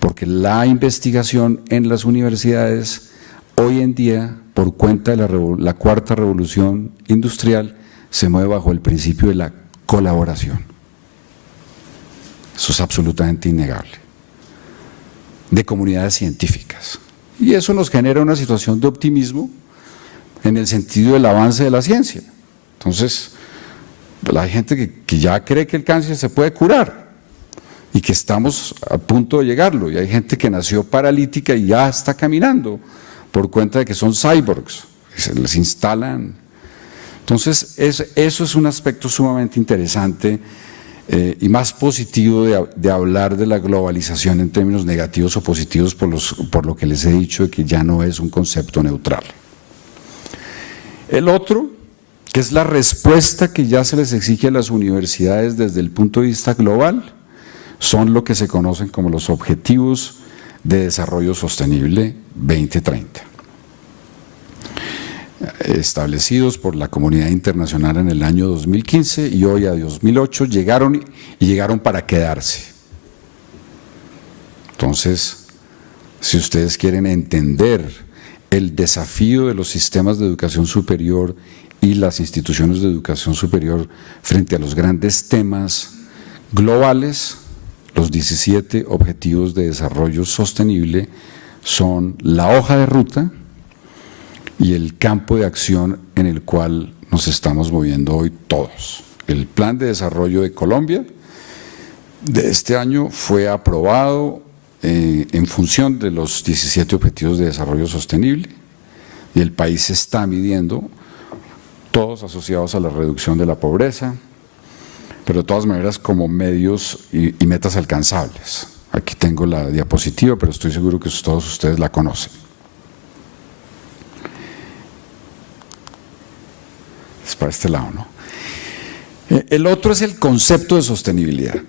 porque la investigación en las universidades hoy en día, por cuenta de la cuarta revolución industrial, se mueve bajo el principio de la colaboración. Eso es absolutamente innegable. De comunidades científicas. Y eso nos genera una situación de optimismo en el sentido del avance de la ciencia. Entonces, hay gente que ya cree que el cáncer se puede curar y que estamos a punto de llegarlo. Y hay gente que nació paralítica y ya está caminando por cuenta de que son cyborgs, que se les instalan. Entonces, eso es un aspecto sumamente interesante y más positivo de hablar de la globalización en términos negativos o positivos por lo que les he dicho de que ya no es un concepto neutral. El otro, que es la respuesta que ya se les exige a las universidades desde el punto de vista global, son lo que se conocen como los Objetivos de Desarrollo Sostenible 2030, establecidos por la comunidad internacional en el año 2015 y hoy a 2008 llegaron para quedarse. Entonces, si ustedes quieren entender el desafío de los sistemas de educación superior y las instituciones de educación superior frente a los grandes temas globales, los 17 Objetivos de Desarrollo Sostenible son la hoja de ruta y el campo de acción en el cual nos estamos moviendo hoy todos. El Plan de Desarrollo de Colombia de este año fue aprobado en función de los 17 Objetivos de Desarrollo Sostenible y el país se está midiendo, todos asociados a la reducción de la pobreza, pero de todas maneras como medios y metas alcanzables. Aquí tengo la diapositiva, pero estoy seguro que todos ustedes la conocen. Es para este lado, ¿no? El otro es el concepto de sostenibilidad.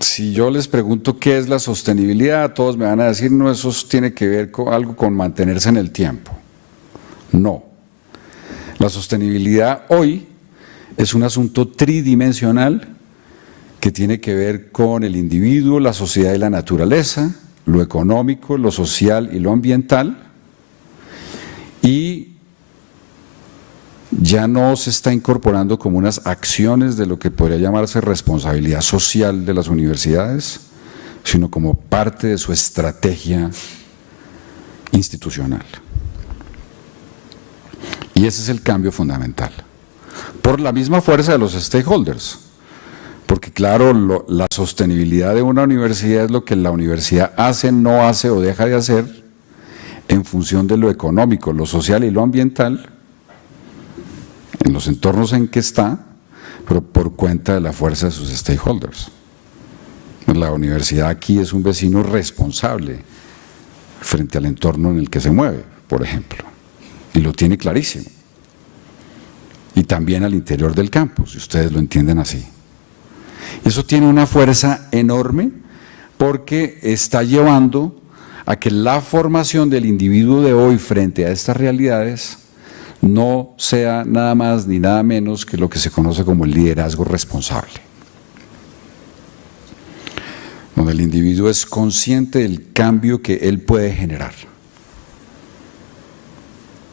Si yo les pregunto qué es la sostenibilidad, todos me van a decir, no, eso tiene que ver con algo con mantenerse en el tiempo. No. La sostenibilidad hoy es un asunto tridimensional que tiene que ver con el individuo, la sociedad y la naturaleza, lo económico, lo social y lo ambiental, y ya no se está incorporando como unas acciones de lo que podría llamarse responsabilidad social de las universidades, sino como parte de su estrategia institucional. Y ese es el cambio fundamental, por la misma fuerza de los stakeholders, porque claro, la sostenibilidad de una universidad es lo que la universidad hace, no hace o deja de hacer en función de lo económico, lo social y lo ambiental, en los entornos en que está, pero por cuenta de la fuerza de sus stakeholders. La universidad aquí es un vecino responsable frente al entorno en el que se mueve, por ejemplo, y lo tiene clarísimo. Y también al interior del campus, si ustedes lo entienden así. Eso tiene una fuerza enorme porque está llevando a que la formación del individuo de hoy frente a estas realidades no sea nada más ni nada menos que lo que se conoce como el liderazgo responsable, donde el individuo es consciente del cambio que él puede generar.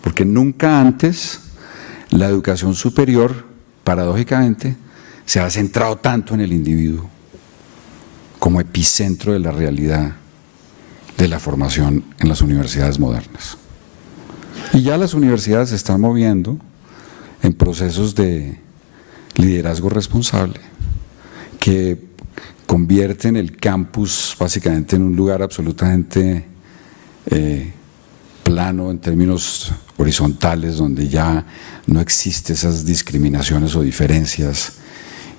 Porque nunca antes la educación superior, paradójicamente, se ha centrado tanto en el individuo como epicentro de la realidad de la formación en las universidades modernas. Y ya las universidades se están moviendo en procesos de liderazgo responsable que convierten el campus básicamente en un lugar absolutamente plano en términos horizontales, donde ya no existen esas discriminaciones o diferencias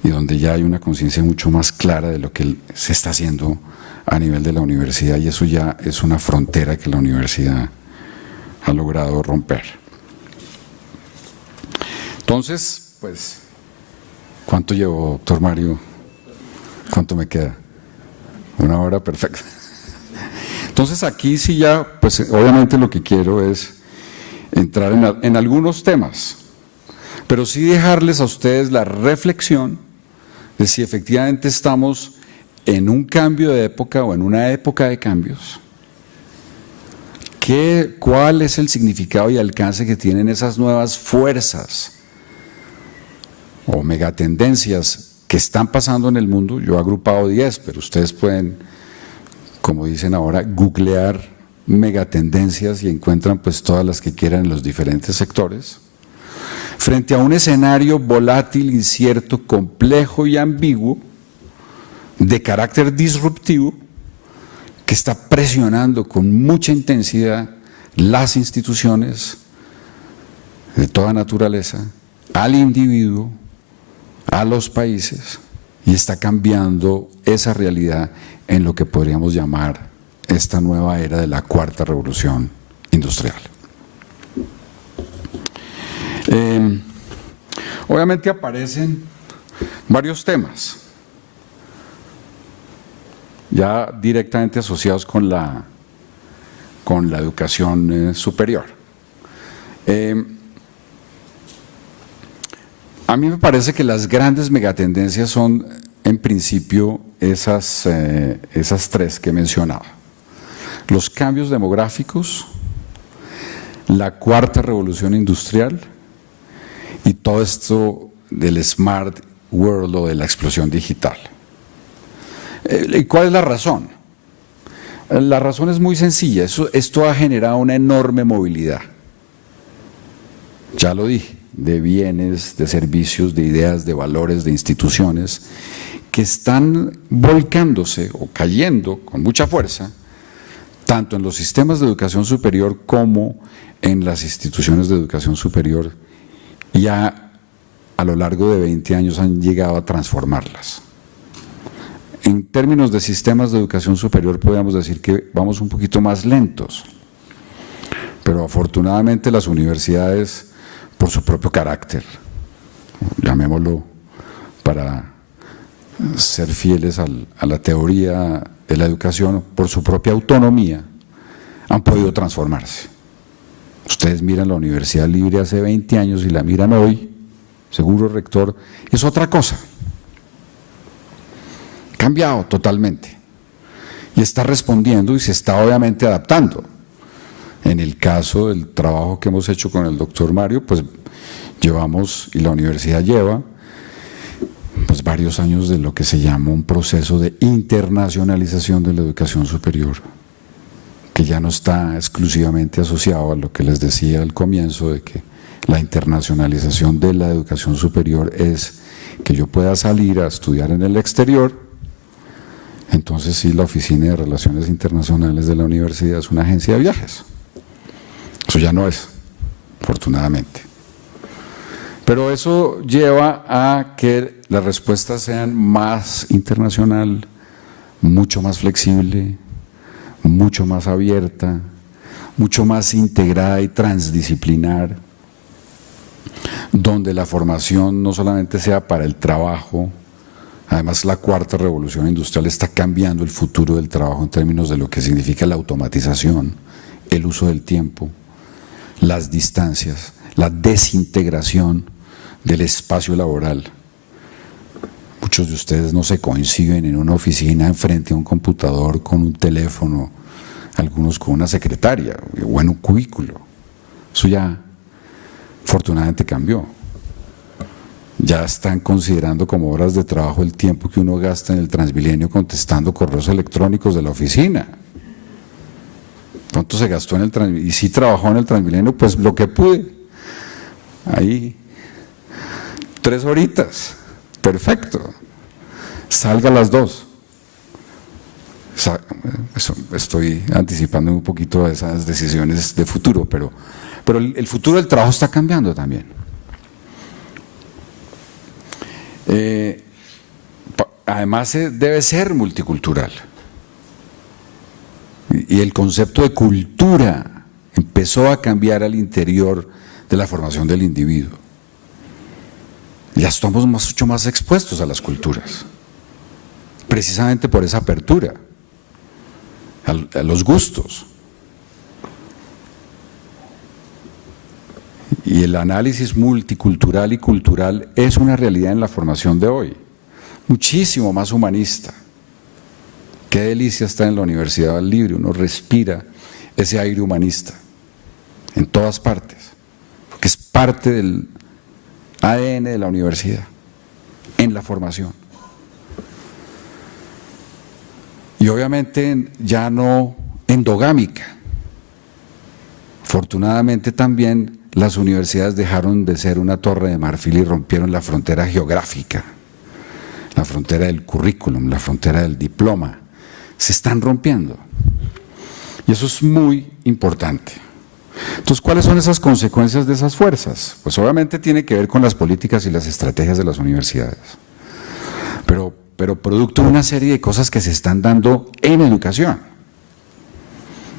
y donde ya hay una conciencia mucho más clara de lo que se está haciendo a nivel de la universidad, y eso ya es una frontera que la universidad ha logrado romper. Entonces, pues, ¿cuánto llevo, doctor Mario? ¿Cuánto me queda? 1 hora, perfecto. Entonces aquí sí ya, pues obviamente lo que quiero es entrar en algunos temas, pero sí dejarles a ustedes la reflexión de si efectivamente estamos en un cambio de época o en una época de cambios. ¿Cuál es el significado y alcance que tienen esas nuevas fuerzas o megatendencias que están pasando en el mundo? Yo he agrupado 10, pero ustedes pueden, como dicen ahora, googlear megatendencias y encuentran pues todas las que quieran en los diferentes sectores. Frente a un escenario volátil, incierto, complejo y ambiguo, de carácter disruptivo, que está presionando con mucha intensidad las instituciones de toda naturaleza, al individuo, a los países y está cambiando esa realidad en lo que podríamos llamar esta nueva era de la cuarta revolución industrial. Obviamente aparecen varios temas ya directamente asociados con la educación superior. A mí me parece que las grandes megatendencias son, en principio, esas tres que mencionaba. Los cambios demográficos, la cuarta revolución industrial y todo esto del smart world o de la explosión digital. ¿Y cuál es la razón? La razón es muy sencilla, esto ha generado una enorme movilidad. Ya lo dije, de bienes, de servicios, de ideas, de valores, de instituciones, que están volcándose o cayendo con mucha fuerza, tanto en los sistemas de educación superior como en las instituciones de educación superior, ya a lo largo de 20 años han llegado a transformarlas. En términos de sistemas de educación superior podríamos decir que vamos un poquito más lentos, pero afortunadamente las universidades, por su propio carácter, llamémoslo para ser fieles a la teoría de la educación, por su propia autonomía, han podido transformarse. Ustedes miran la Universidad Libre hace 20 años y la miran hoy, seguro rector, es otra cosa. Cambiado totalmente. Y está respondiendo y se está obviamente adaptando. En el caso del trabajo que hemos hecho con el doctor Mario, pues llevamos, y la universidad lleva, pues varios años de lo que se llama un proceso de internacionalización de la educación superior, que ya no está exclusivamente asociado a lo que les decía al comienzo, de que la internacionalización de la educación superior es que yo pueda salir a estudiar en el exterior. Entonces sí, la Oficina de Relaciones Internacionales de la universidad es una agencia de viajes. Eso ya no es, afortunadamente. Pero eso lleva a que las respuestas sean más internacional, mucho más flexible, mucho más abierta, mucho más integrada y transdisciplinar, donde la formación no solamente sea para el trabajo. Además, la cuarta revolución industrial está cambiando el futuro del trabajo en términos de lo que significa la automatización, el uso del tiempo, las distancias, la desintegración del espacio laboral. Muchos de ustedes no se coinciden en una oficina enfrente a un computador con un teléfono, algunos con una secretaria o en un cubículo. Eso ya afortunadamente cambió. Ya están considerando como horas de trabajo el tiempo que uno gasta en el Transmilenio contestando correos electrónicos de la oficina. ¿Cuánto se gastó en el Transmilenio? Y si trabajó en el Transmilenio, pues lo que pude. Ahí, 3 horitas, perfecto. Salga a las 2. Estoy anticipando un poquito a esas decisiones de futuro, pero el futuro del trabajo está cambiando también. Además debe ser multicultural y el concepto de cultura empezó a cambiar al interior de la formación del individuo. Ya estamos mucho más expuestos a las culturas, precisamente por esa apertura a los gustos. Y el análisis multicultural y cultural es una realidad en la formación de hoy, muchísimo más humanista. Qué delicia estar en la Universidad Libre, uno respira ese aire humanista en todas partes, porque es parte del ADN de la universidad, en la formación. Y obviamente ya no endogámica. Afortunadamente también las universidades dejaron de ser una torre de marfil y rompieron la frontera geográfica, la frontera del currículum, la frontera del diploma. Se están rompiendo. Y eso es muy importante. Entonces, ¿cuáles son esas consecuencias de esas fuerzas? Pues obviamente tiene que ver con las políticas y las estrategias de las universidades, pero producto de una serie de cosas que se están dando en educación.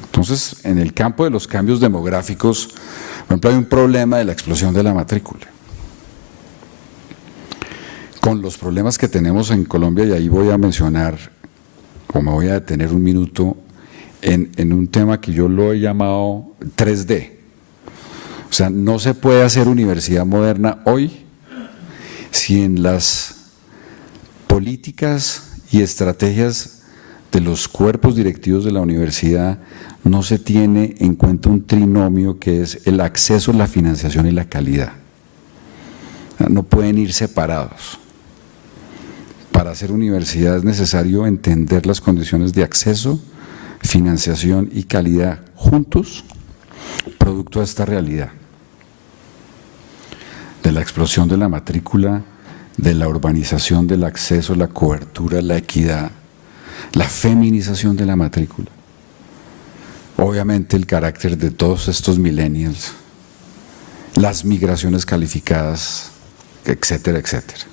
Entonces, en el campo de los cambios demográficos, por ejemplo, hay un problema de la explosión de la matrícula. Con los problemas que tenemos en Colombia, y ahí voy a mencionar, o me voy a detener un minuto, en un tema que yo lo he llamado 3D. O sea, no se puede hacer universidad moderna hoy si en las políticas y estrategias de los cuerpos directivos de la universidad no se tiene en cuenta un trinomio que es el acceso, la financiación y la calidad. No pueden ir separados. Para hacer universidad es necesario entender las condiciones de acceso, financiación y calidad juntos, producto de esta realidad, de la explosión de la matrícula, de la urbanización, del acceso, la cobertura, la equidad, la feminización de la matrícula. Obviamente el carácter de todos estos millennials, las migraciones calificadas, etcétera, etcétera.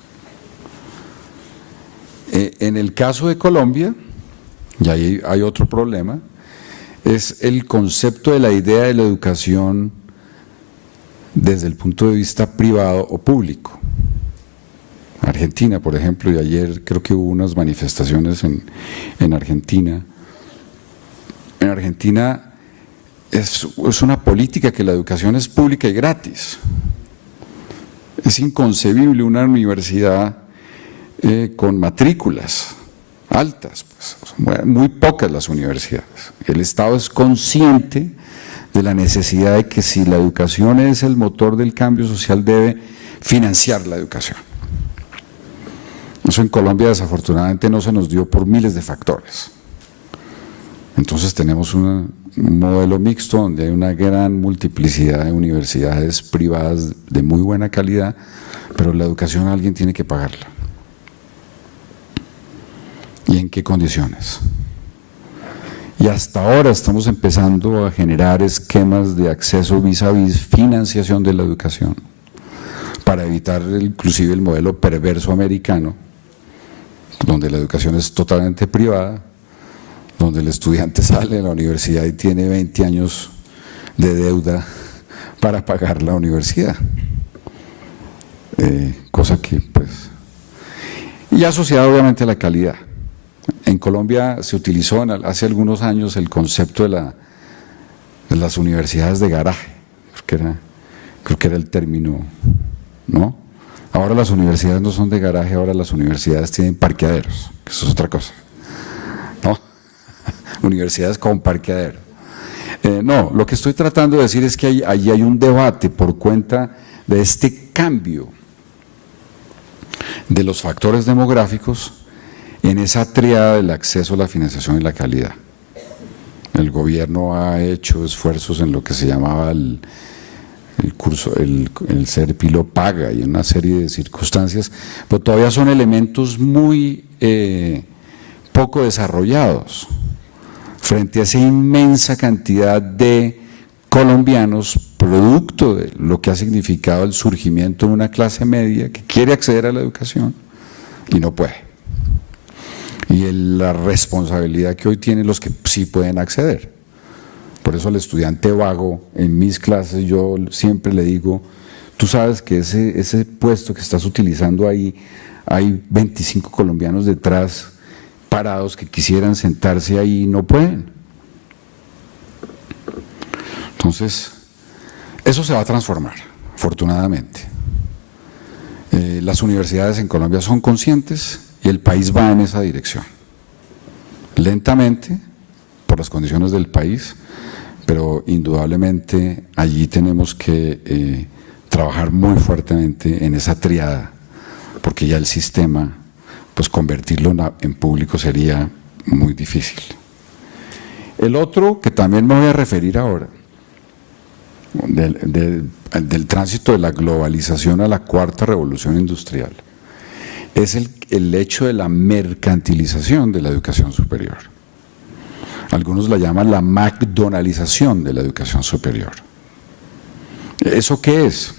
En el caso de Colombia, y ahí hay otro problema, es el concepto de la idea de la educación desde el punto de vista privado o público. Argentina, por ejemplo, y ayer creo que hubo unas manifestaciones en Argentina. En Argentina es una política que la educación es pública y gratis. Es inconcebible una universidad con matrículas altas, pues, muy pocas las universidades. El Estado es consciente de la necesidad de que si la educación es el motor del cambio social debe financiar la educación. Eso en Colombia desafortunadamente no se nos dio por miles de factores. Entonces tenemos un modelo mixto donde hay una gran multiplicidad de universidades privadas de muy buena calidad, pero la educación alguien tiene que pagarla. ¿Y en qué condiciones? Y hasta ahora estamos empezando a generar esquemas de acceso vis a vis, financiación de la educación, para evitar inclusive el modelo perverso americano, donde la educación es totalmente privada, donde el estudiante sale de la universidad y tiene 20 años de deuda para pagar la universidad. Cosa que, pues, y asociada obviamente a la calidad. En Colombia se utilizó hace algunos años el concepto de las universidades de garaje, creo que era el término, ¿no? Ahora las universidades no son de garaje, ahora las universidades tienen parqueaderos, que eso es otra cosa, ¿no? Universidades con parqueadero. No, lo que estoy tratando de decir es que allí hay un debate por cuenta de este cambio de los factores demográficos en esa tríada del acceso, la financiación y la calidad. El gobierno ha hecho esfuerzos en lo que se llamaba el curso, el Serpilo Paga y una serie de circunstancias, pero todavía son elementos muy poco desarrollados frente a esa inmensa cantidad de colombianos, producto de lo que ha significado el surgimiento de una clase media que quiere acceder a la educación y no puede. Y la responsabilidad que hoy tienen los que sí pueden acceder. Por eso al estudiante vago, en mis clases yo siempre le digo, tú sabes que ese puesto que estás utilizando ahí, hay 25 colombianos detrás, parados, que quisieran sentarse ahí y no pueden. Entonces, eso se va a transformar, afortunadamente. Las universidades en Colombia son conscientes y el país va en esa dirección. Lentamente, por las condiciones del país, pero indudablemente allí tenemos que trabajar muy fuertemente en esa triada, porque ya el sistema, pues convertirlo en público sería muy difícil. El otro, que también me voy a referir ahora, del tránsito de la globalización a la cuarta revolución industrial, es el hecho de la mercantilización de la educación superior. Algunos la llaman la McDonaldización de la educación superior. ¿Eso qué es?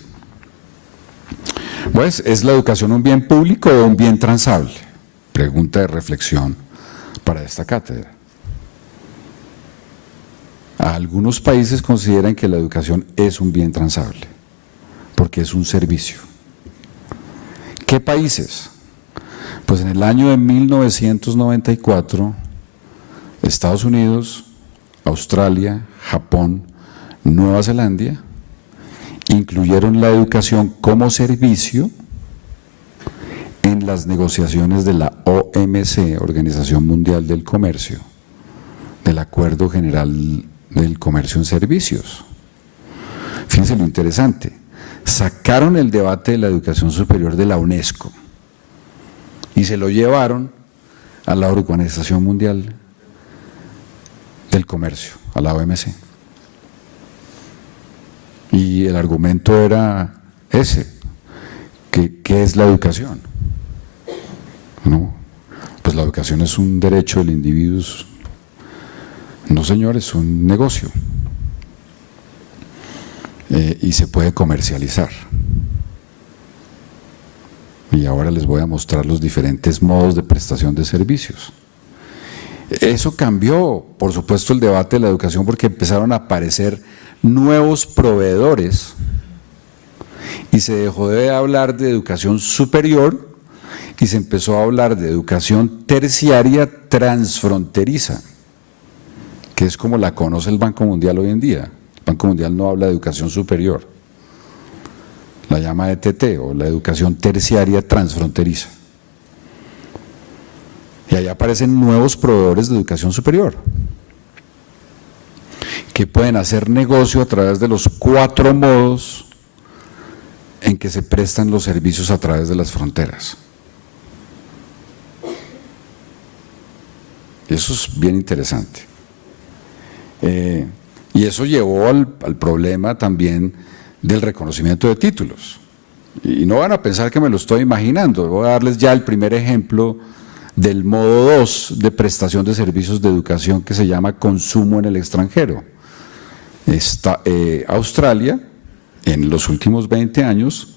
Pues, ¿es la educación un bien público o un bien transable? Pregunta de reflexión para esta cátedra. Algunos países consideran que la educación es un bien transable, porque es un servicio. ¿Qué países? Pues en el año de 1994, Estados Unidos, Australia, Japón, Nueva Zelanda, incluyeron la educación como servicio en las negociaciones de la OMC, Organización Mundial del Comercio, del Acuerdo General del Comercio en Servicios. Fíjense lo interesante, sacaron el debate de la educación superior de la UNESCO y se lo llevaron a la Organización Mundial del Comercio, a la OMC. Y el argumento era ese, ¿qué es la educación? ¿No? Pues la educación es un derecho del individuo. No, señor, es un negocio. Y se puede comercializar. Y ahora les voy a mostrar los diferentes modos de prestación de servicios. Eso cambió, por supuesto, el debate de la educación porque empezaron a aparecer nuevos proveedores y se dejó de hablar de educación superior y se empezó a hablar de educación terciaria transfronteriza, que es como la conoce el Banco Mundial hoy en día. El Banco Mundial no habla de educación superior, la llama ETT o la educación terciaria transfronteriza. Y ahí aparecen nuevos proveedores de educación superior que pueden hacer negocio a través de los 4 modos en que se prestan los servicios a través de las fronteras. Eso es bien interesante. Y eso llevó al problema también del reconocimiento de títulos. Y no van a pensar que me lo estoy imaginando, voy a darles ya el primer ejemplo del modo 2 de prestación de servicios de educación que se llama consumo en el extranjero. Australia, en los últimos 20 años,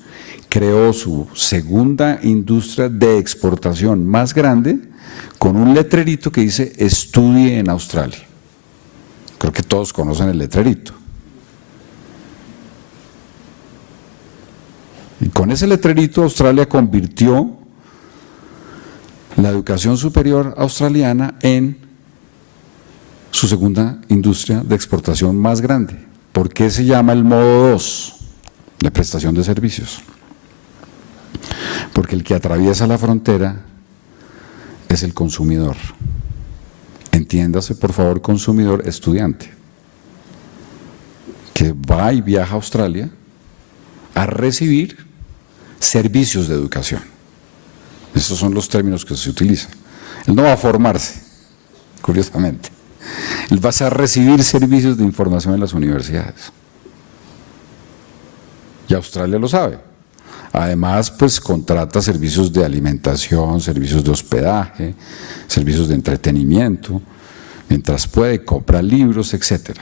creó su segunda industria de exportación más grande con un letrerito que dice estudie en Australia. Creo que todos conocen el letrerito. Y con ese letrerito Australia convirtió la educación superior australiana en su segunda industria de exportación más grande. ¿Por qué se llama el modo 2 de prestación de servicios? Porque el que atraviesa la frontera es el consumidor. Entiéndase, por favor, consumidor estudiante, que va y viaja a Australia a recibir servicios de educación. Esos son los términos que se utilizan. Él no va a formarse, curiosamente. Él va a recibir servicios de información en las universidades. Y Australia lo sabe. Además, pues contrata servicios de alimentación, servicios de hospedaje, servicios de entretenimiento, mientras puede, compra libros, etc.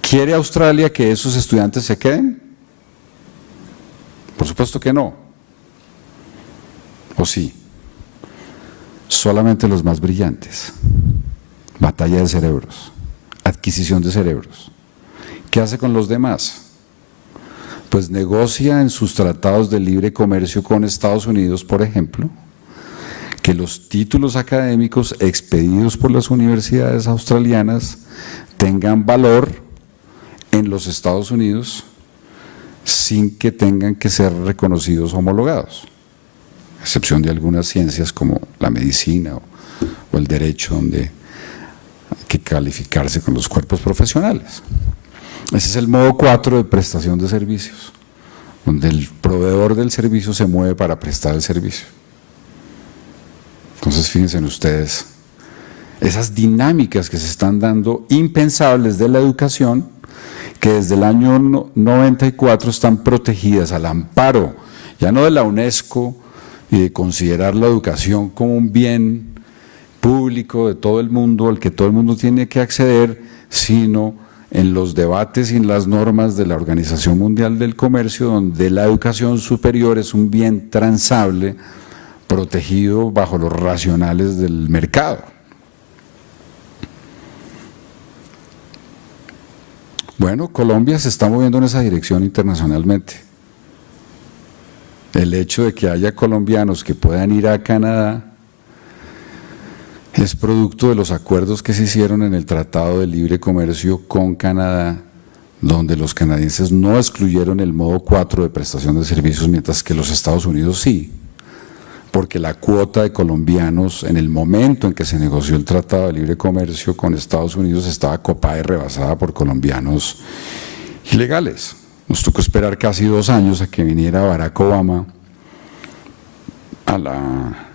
¿Quiere Australia que esos estudiantes se queden? Por supuesto que no. ¿O sí? Solamente los más brillantes. Batalla de cerebros, adquisición de cerebros. ¿Qué hace con los demás? Pues negocia en sus tratados de libre comercio con Estados Unidos, por ejemplo, que los títulos académicos expedidos por las universidades australianas tengan valor en los Estados Unidos sin que tengan que ser reconocidos o homologados, a excepción de algunas ciencias como la medicina o el derecho, donde hay que calificarse con los cuerpos profesionales. Ese es el modo 4 de prestación de servicios, donde el proveedor del servicio se mueve para prestar el servicio. Entonces, fíjense ustedes, esas dinámicas que se están dando impensables de la educación, que desde el año 94 están protegidas al amparo, ya no de la UNESCO y de considerar la educación como un bien público de todo el mundo, al que todo el mundo tiene que acceder, sino en los debates y en las normas de la Organización Mundial del Comercio, donde la educación superior es un bien transable, protegido bajo los racionales del mercado. Bueno, Colombia se está moviendo en esa dirección internacionalmente. El hecho de que haya colombianos que puedan ir a Canadá es producto de los acuerdos que se hicieron en el Tratado de Libre Comercio con Canadá, donde los canadienses no excluyeron el modo 4 de prestación de servicios, mientras que los Estados Unidos sí, porque la cuota de colombianos en el momento en que se negoció el Tratado de Libre Comercio con Estados Unidos estaba copada y rebasada por colombianos ilegales. Nos tocó esperar casi 2 años a que viniera Barack Obama a la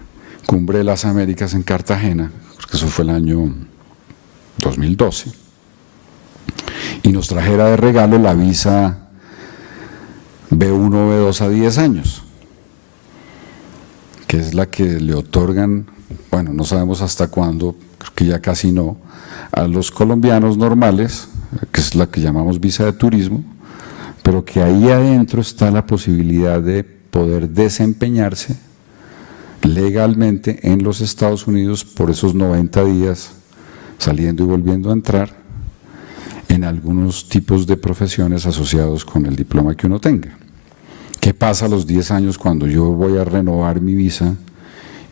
Cumbre de las Américas en Cartagena, porque eso fue el año 2012, y nos trajera de regalo la visa B1 o B2 a 10 años, que es la que le otorgan, bueno, no sabemos hasta cuándo, creo que ya casi no, a los colombianos normales, que es la que llamamos visa de turismo, pero que ahí adentro está la posibilidad de poder desempeñarse legalmente en los Estados Unidos por esos 90 días, saliendo y volviendo a entrar en algunos tipos de profesiones asociados con el diploma que uno tenga. ¿Qué pasa a los 10 años cuando yo voy a renovar mi visa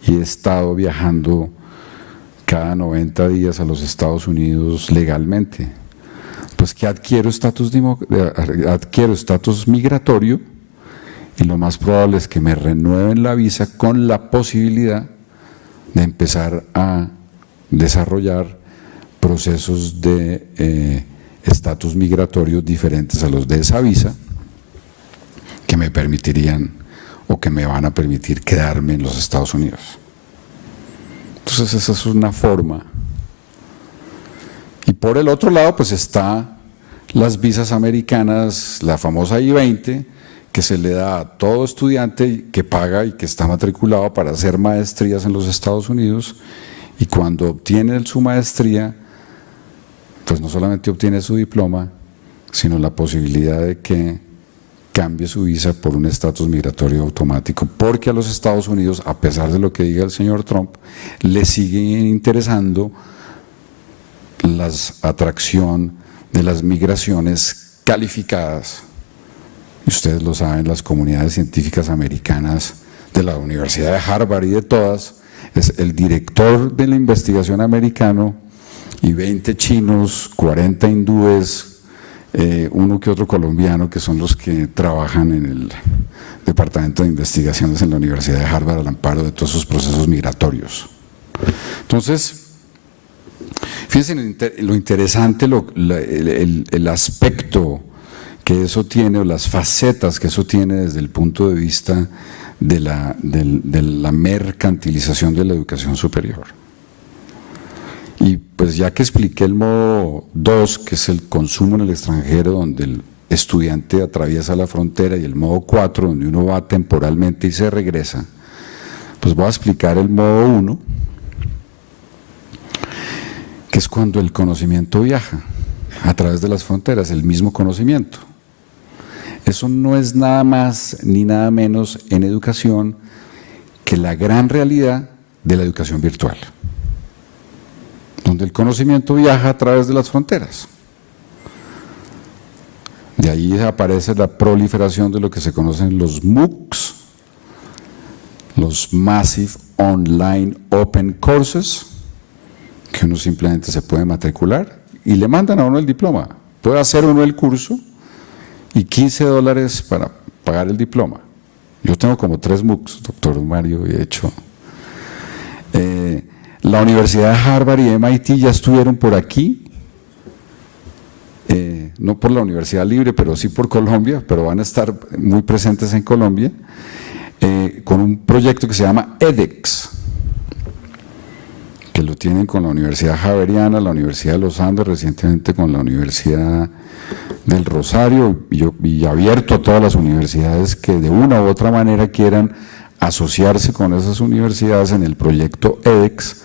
y he estado viajando cada 90 días a los Estados Unidos legalmente? Pues que adquiero estatus migratorio, y lo más probable es que me renueven la visa con la posibilidad de empezar a desarrollar procesos de estatus migratorio diferentes a los de esa visa, que me permitirían o que me van a permitir quedarme en los Estados Unidos. Entonces esa es una forma. Y por el otro lado pues está las visas americanas, la famosa I-20, que se le da a todo estudiante que paga y que está matriculado para hacer maestrías en los Estados Unidos, y cuando obtiene su maestría, pues no solamente obtiene su diploma, sino la posibilidad de que cambie su visa por un estatus migratorio automático, porque a los Estados Unidos, a pesar de lo que diga el señor Trump, le sigue interesando la atracción de las migraciones calificadas. Ustedes lo saben, las comunidades científicas americanas de la Universidad de Harvard y de todas, es el director de la investigación americano y 20 chinos, 40 hindúes, uno que otro colombiano, que son los que trabajan en el Departamento de Investigaciones en la Universidad de Harvard al amparo de todos esos procesos migratorios. Entonces, fíjense lo interesante, el aspecto que eso tiene, o las facetas que eso tiene desde el punto de vista de la mercantilización de la educación superior. Y pues ya que expliqué el modo 2, que es el consumo en el extranjero, donde el estudiante atraviesa la frontera, y el modo 4, donde uno va temporalmente y se regresa, pues voy a explicar el modo 1, que es cuando el conocimiento viaja a través de las fronteras, el mismo conocimiento. Eso no es nada más ni nada menos en educación que la gran realidad de la educación virtual, donde el conocimiento viaja a través de las fronteras. De ahí aparece la proliferación de lo que se conocen los MOOCs, los Massive Online Open Courses, que uno simplemente se puede matricular y le mandan a uno el diploma. Puede hacer uno el curso y $15 para pagar el diploma. Yo tengo como 3 MOOCs, doctor Mario, he hecho. La Universidad de Harvard y MIT ya estuvieron por aquí, no por la Universidad Libre, pero sí por Colombia, pero van a estar muy presentes en Colombia, con un proyecto que se llama edX, que lo tienen con la Universidad Javeriana, la Universidad de los Andes, recientemente con la Universidad del Rosario, y abierto a todas las universidades que de una u otra manera quieran asociarse con esas universidades en el proyecto edX,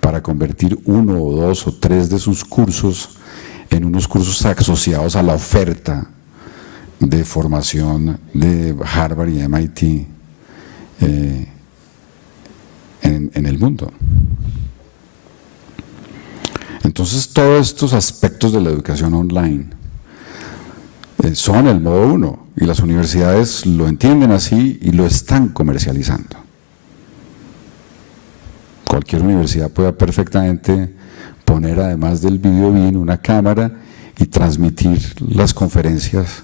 para convertir 1 o 2 o 3 de sus cursos en unos cursos asociados a la oferta de formación de Harvard y MIT en el mundo. Entonces, todos estos aspectos de la educación online son el modo 1 y las universidades lo entienden así y lo están comercializando. Cualquier universidad puede perfectamente poner, además del video bien, una cámara y transmitir las conferencias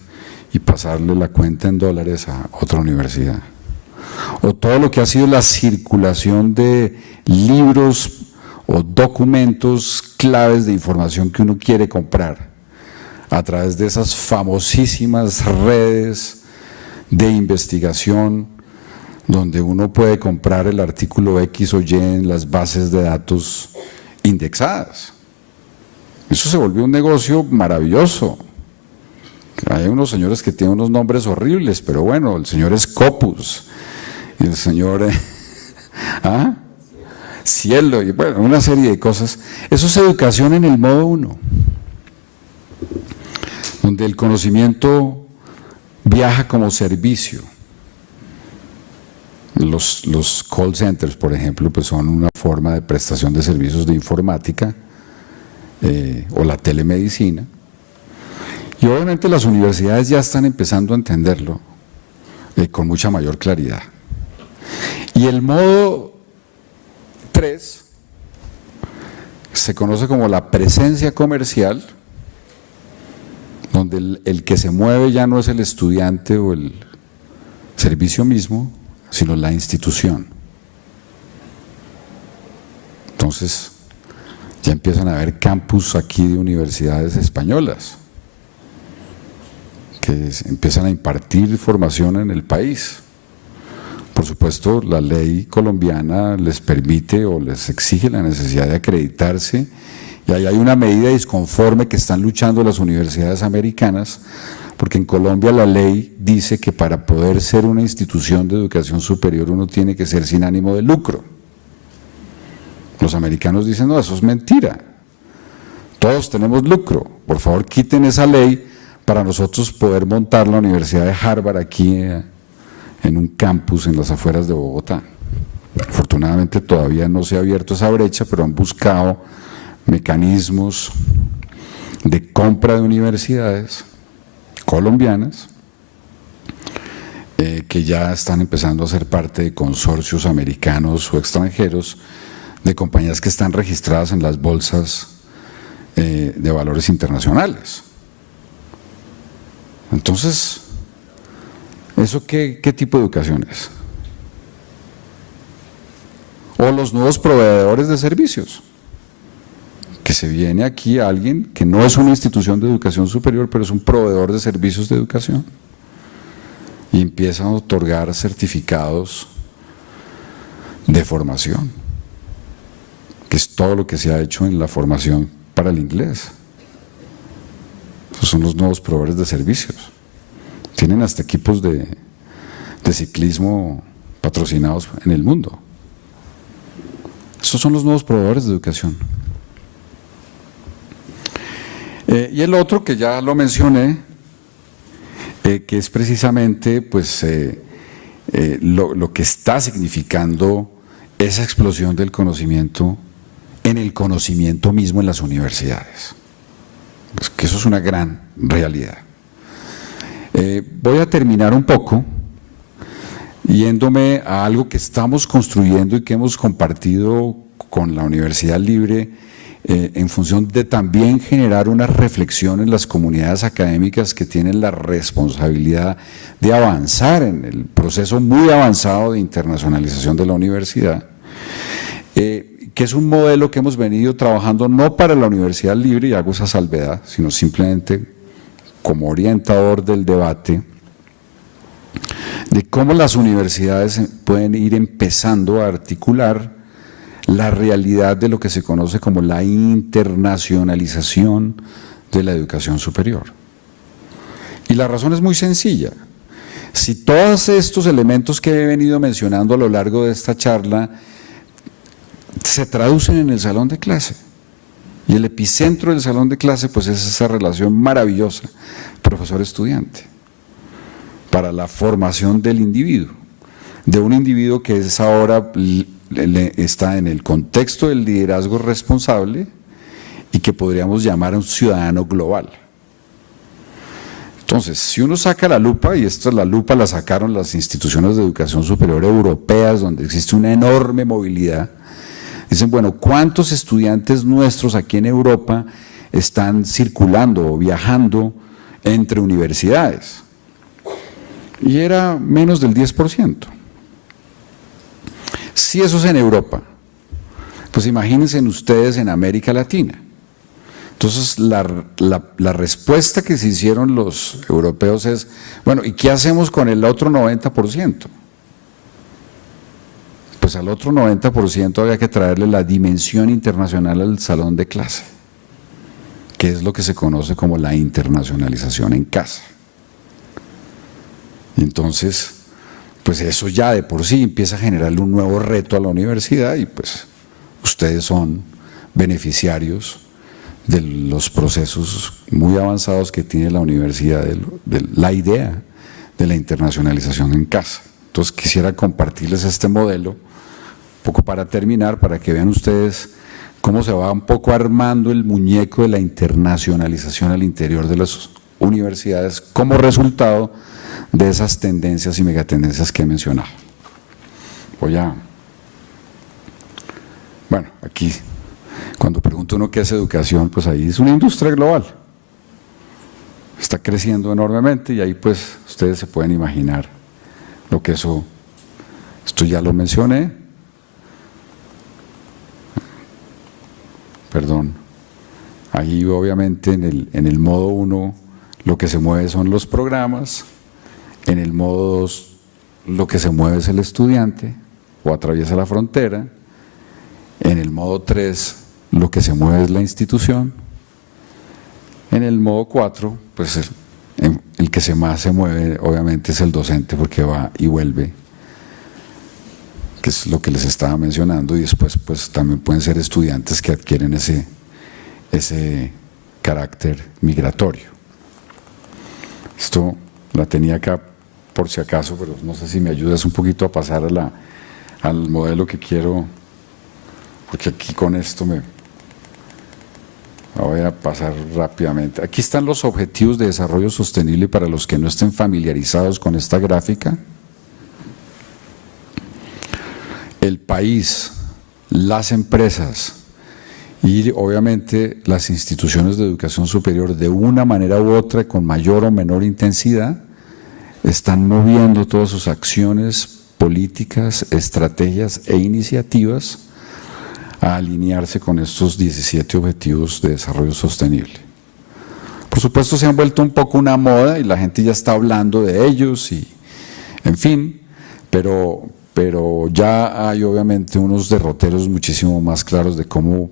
y pasarle la cuenta en dólares a otra universidad. O todo lo que ha sido la circulación de libros o documentos claves de información que uno quiere comprar a través de esas famosísimas redes de investigación donde uno puede comprar el artículo X o Y en las bases de datos indexadas. Eso se volvió un negocio maravilloso. Hay unos señores que tienen unos nombres horribles, pero bueno, el señor Scopus y el señor Cielo, y bueno, una serie de cosas. Eso es educación en el modo 1, donde el conocimiento viaja como servicio. Los call centers, por ejemplo, pues son una forma de prestación de servicios de informática o la telemedicina. Y obviamente las universidades ya están empezando a entenderlo con mucha mayor claridad. Y el modo 3 se conoce como la presencia comercial, donde el que se mueve ya no es el estudiante o el servicio mismo, sino la institución. Entonces, ya empiezan a haber campus aquí de universidades españolas que empiezan a impartir formación en el país. Por supuesto, la ley colombiana les permite o les exige la necesidad de acreditarse, y ahí hay una medida disconforme que están luchando las universidades americanas, porque en Colombia la ley dice que para poder ser una institución de educación superior uno tiene que ser sin ánimo de lucro. Los americanos dicen, no, eso es mentira, todos tenemos lucro, por favor quiten esa ley para nosotros poder montar la Universidad de Harvard aquí en un campus en las afueras de Bogotá. Afortunadamente todavía no se ha abierto esa brecha, pero han buscado mecanismos de compra de universidades colombianas que ya están empezando a ser parte de consorcios americanos o extranjeros de compañías que están registradas en las bolsas de valores internacionales. Entonces, ¿eso qué tipo de educación es? O los nuevos proveedores de servicios, que se viene aquí alguien que no es una institución de educación superior, pero es un proveedor de servicios de educación, y empiezan a otorgar certificados de formación, que es todo lo que se ha hecho en la formación para el inglés. Esos son los nuevos proveedores de servicios. Tienen hasta equipos de ciclismo patrocinados en el mundo. Esos son los nuevos proveedores de educación. Y el otro que ya lo mencioné, que es precisamente pues, lo que está significando esa explosión del conocimiento en el conocimiento mismo en las universidades. Pues que eso es una gran realidad. Voy a terminar un poco yéndome a algo que estamos construyendo y que hemos compartido con la Universidad Libre en función de también generar una reflexión en las comunidades académicas que tienen la responsabilidad de avanzar en el proceso muy avanzado de internacionalización de la universidad, que es un modelo que hemos venido trabajando no para la Universidad Libre, y hago esa salvedad, sino simplemente como orientador del debate de cómo las universidades pueden ir empezando a articular la realidad de lo que se conoce como la internacionalización de la educación superior. Y la razón es muy sencilla. Si todos estos elementos que he venido mencionando a lo largo de esta charla se traducen en el salón de clase Y el epicentro del salón de clase pues es esa relación maravillosa profesor-estudiante para la formación del individuo, de un individuo que es ahora está en el contexto del liderazgo responsable y que podríamos llamar un ciudadano global. Entonces, si uno saca la lupa, y la lupa la sacaron las instituciones de educación superior europeas, donde existe una enorme movilidad, dicen, bueno, ¿cuántos estudiantes nuestros aquí en Europa están circulando o viajando entre universidades? Y era menos del 10%. Si eso es en Europa, pues imagínense ustedes en América Latina. Entonces, la respuesta que se hicieron los europeos es, bueno, ¿y qué hacemos con el otro 90%? Pues al otro 90% había que traerle la dimensión internacional al salón de clase, que es lo que se conoce como la internacionalización en casa. Entonces, pues eso ya de por sí empieza a generarle un nuevo reto a la universidad y pues ustedes son beneficiarios de los procesos muy avanzados que tiene la universidad, de la idea de la internacionalización en casa. Entonces quisiera compartirles este modelo, un poco para terminar, para que vean ustedes cómo se va un poco armando el muñeco de la internacionalización al interior de las universidades como resultado de esas tendencias y megatendencias que he mencionado. Bueno, aquí, cuando pregunta uno qué es educación, pues ahí es una industria global. Está creciendo enormemente y ahí pues ustedes se pueden imaginar lo que esto ya lo mencioné. Perdón. Ahí obviamente en el modo 1 lo que se mueve son los programas, en el modo 2 lo que se mueve es el estudiante o atraviesa la frontera, en el modo 3 lo que se mueve es la institución, en el modo 4 pues el que más se mueve obviamente es el docente porque va y vuelve, que es lo que les estaba mencionando, y después pues también pueden ser estudiantes que adquieren ese carácter migratorio. Esto la tenía acá por si acaso, pero no sé si me ayudas un poquito a pasar al modelo que quiero, porque aquí con esto me voy a pasar rápidamente. Aquí están los objetivos de desarrollo sostenible para los que no estén familiarizados con esta gráfica. El país, las empresas y obviamente las instituciones de educación superior, de una manera u otra, con mayor o menor intensidad, están moviendo todas sus acciones, políticas, estrategias e iniciativas a alinearse con estos 17 objetivos de desarrollo sostenible. Por supuesto se han vuelto un poco una moda y la gente ya está hablando de ellos y en fin, pero ya hay obviamente unos derroteros muchísimo más claros de cómo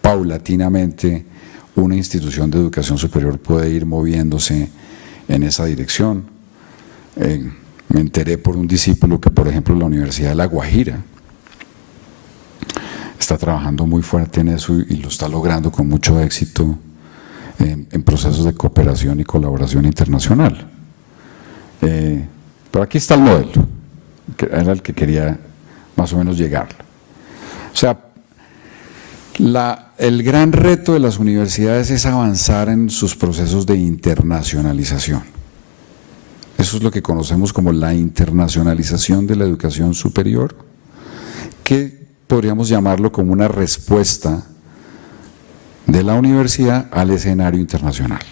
paulatinamente una institución de educación superior puede ir moviéndose en esa dirección. Me enteré por un discípulo que, por ejemplo, la Universidad de La Guajira está trabajando muy fuerte en eso y lo está logrando con mucho éxito en procesos de cooperación y colaboración internacional. Pero aquí está el modelo, que era el que quería más o menos llegar. O sea, el gran reto de las universidades es avanzar en sus procesos de internacionalización. Eso es lo que conocemos como la internacionalización de la educación superior, que podríamos llamarlo como una respuesta de la universidad al escenario internacional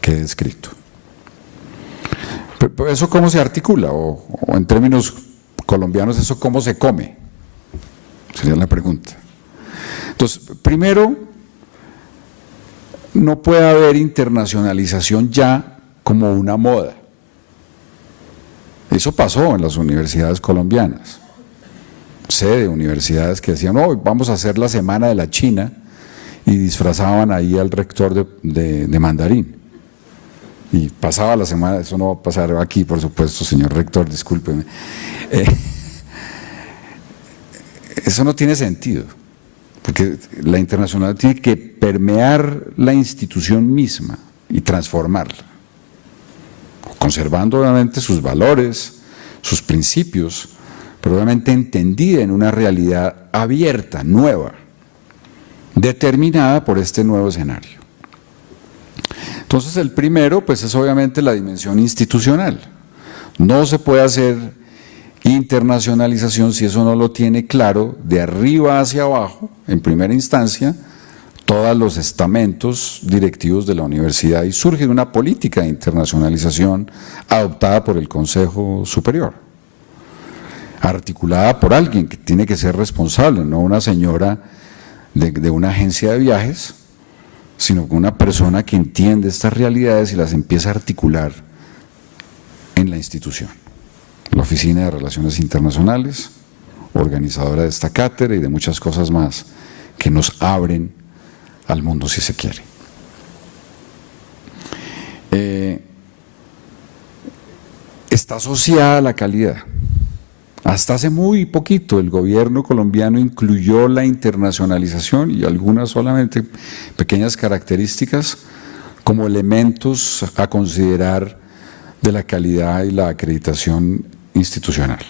que he descrito. Pero ¿eso cómo se articula? O en términos colombianos, ¿eso cómo se come? Sería la pregunta. Entonces, primero, no puede haber internacionalización ya como una moda. Eso pasó en las universidades colombianas. Sé de universidades que decían, no, vamos a hacer la semana de la China, y disfrazaban ahí al rector de mandarín. Y pasaba la semana, eso no va a pasar aquí, por supuesto, señor rector, discúlpeme. Eso no tiene sentido. porque la internacionalidad tiene que permear la institución misma y transformarla, conservando obviamente sus valores, sus principios, pero obviamente entendida en una realidad abierta, nueva, determinada por este nuevo escenario. Entonces el primero pues es obviamente la dimensión institucional. No se puede hacer internacionalización si eso no lo tiene claro de arriba hacia abajo, en primera instancia, todos los estamentos directivos de la universidad, y surge una política de internacionalización adoptada por el Consejo Superior, articulada por alguien que tiene que ser responsable, no una señora de una agencia de viajes, sino una persona que entiende estas realidades y las empieza a articular en la institución. La Oficina de Relaciones Internacionales, organizadora de esta cátedra y de muchas cosas más que nos abren al mundo, si se quiere. Está asociada a la calidad. Hasta hace muy poquito el gobierno colombiano incluyó la internacionalización y algunas solamente pequeñas características como elementos a considerar de la calidad y la acreditación institucional,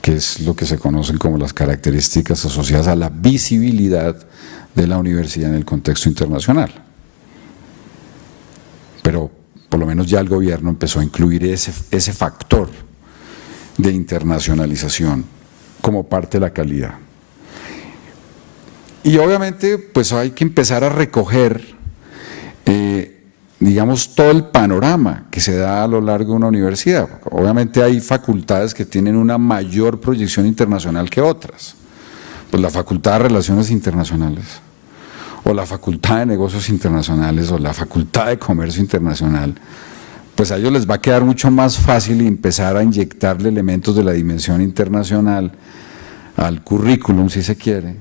que es lo que se conocen como las características asociadas a la visibilidad de la universidad en el contexto internacional. Pero por lo menos ya el gobierno empezó a incluir ese factor de internacionalización como parte de la calidad. Y obviamente pues hay que empezar a recoger digamos todo el panorama que se da a lo largo de una universidad. Obviamente hay facultades que tienen una mayor proyección internacional que otras, pues la Facultad de Relaciones Internacionales, o la Facultad de Negocios Internacionales, o la Facultad de Comercio Internacional, pues a ellos les va a quedar mucho más fácil empezar a inyectarle elementos de la dimensión internacional al currículum, si se quiere,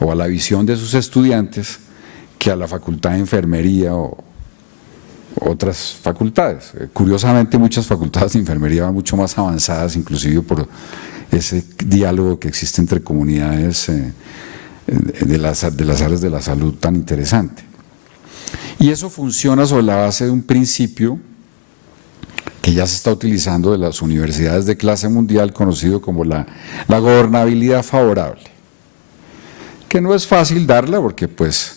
o a la visión de sus estudiantes, que a la Facultad de Enfermería o otras facultades. Curiosamente, muchas facultades de enfermería van mucho más avanzadas, inclusive por ese diálogo que existe entre comunidades de las áreas de la salud tan interesante. Y eso funciona sobre la base de un principio que ya se está utilizando de las universidades de clase mundial, conocido como la gobernabilidad favorable, que no es fácil darla porque pues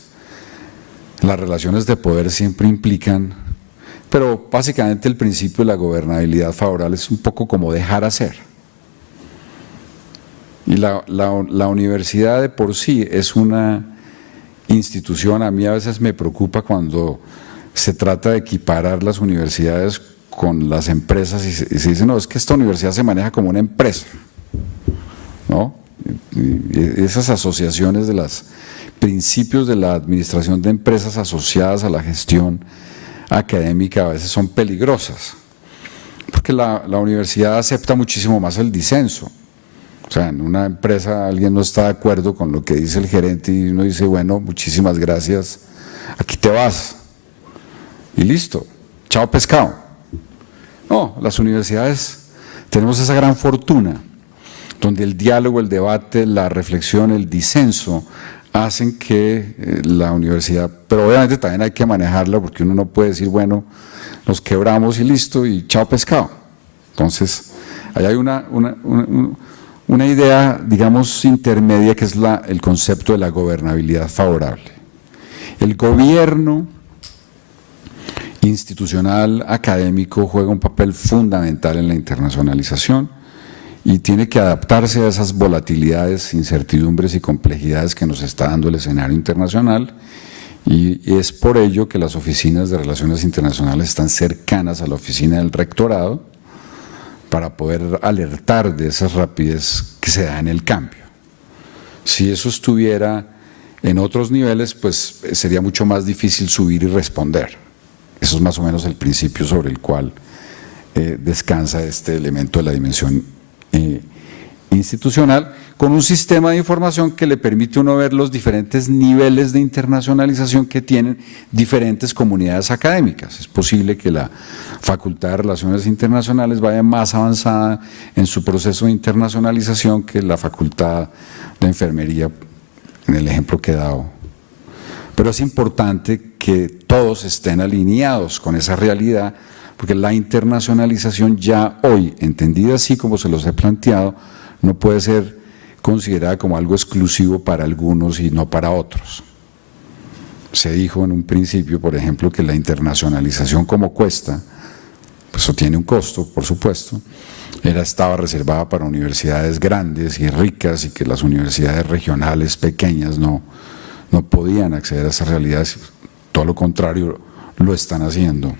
las relaciones de poder siempre implican, pero básicamente el principio de la gobernabilidad favorable es un poco como dejar hacer. Y la universidad de por sí es una institución. A mí a veces me preocupa cuando se trata de equiparar las universidades con las empresas y se dice, no, es que esta universidad se maneja como una empresa, ¿no? Y esas asociaciones de los principios de la administración de empresas asociadas a la gestión académica a veces son peligrosas, porque la universidad acepta muchísimo más el disenso. O sea, en una empresa alguien no está de acuerdo con lo que dice el gerente y uno dice, bueno, muchísimas gracias, aquí te vas y listo, chao pescado. No, las universidades tenemos esa gran fortuna donde el diálogo, el debate, la reflexión, el disenso hacen que la universidad, pero obviamente también hay que manejarla porque uno no puede decir, bueno, nos quebramos y listo y chao pescado. Entonces, ahí hay una idea, digamos, intermedia, que es el concepto de la gobernabilidad favorable. El gobierno institucional, académico, juega un papel fundamental en la internacionalización y tiene que adaptarse a esas volatilidades, incertidumbres y complejidades que nos está dando el escenario internacional, y es por ello que las oficinas de relaciones internacionales están cercanas a la oficina del rectorado, para poder alertar de esa rapidez que se da en el cambio. Si eso estuviera en otros niveles, pues sería mucho más difícil subir y responder. Eso es más o menos el principio sobre el cual descansa este elemento de la dimensión institucional, con un sistema de información que le permite a uno ver los diferentes niveles de internacionalización que tienen diferentes comunidades académicas. Es posible que la Facultad de Relaciones Internacionales vaya más avanzada en su proceso de internacionalización que la Facultad de Enfermería, en el ejemplo que he dado. Pero es importante que todos estén alineados con esa realidad, porque la internacionalización ya hoy, entendida así como se los he planteado, no puede ser considerada como algo exclusivo para algunos y no para otros. Se dijo en un principio, por ejemplo, que la internacionalización como cuesta, pues eso tiene un costo, por supuesto, estaba reservada para universidades grandes y ricas y que las universidades regionales pequeñas no podían acceder a esas realidades, todo lo contrario, lo están haciendo.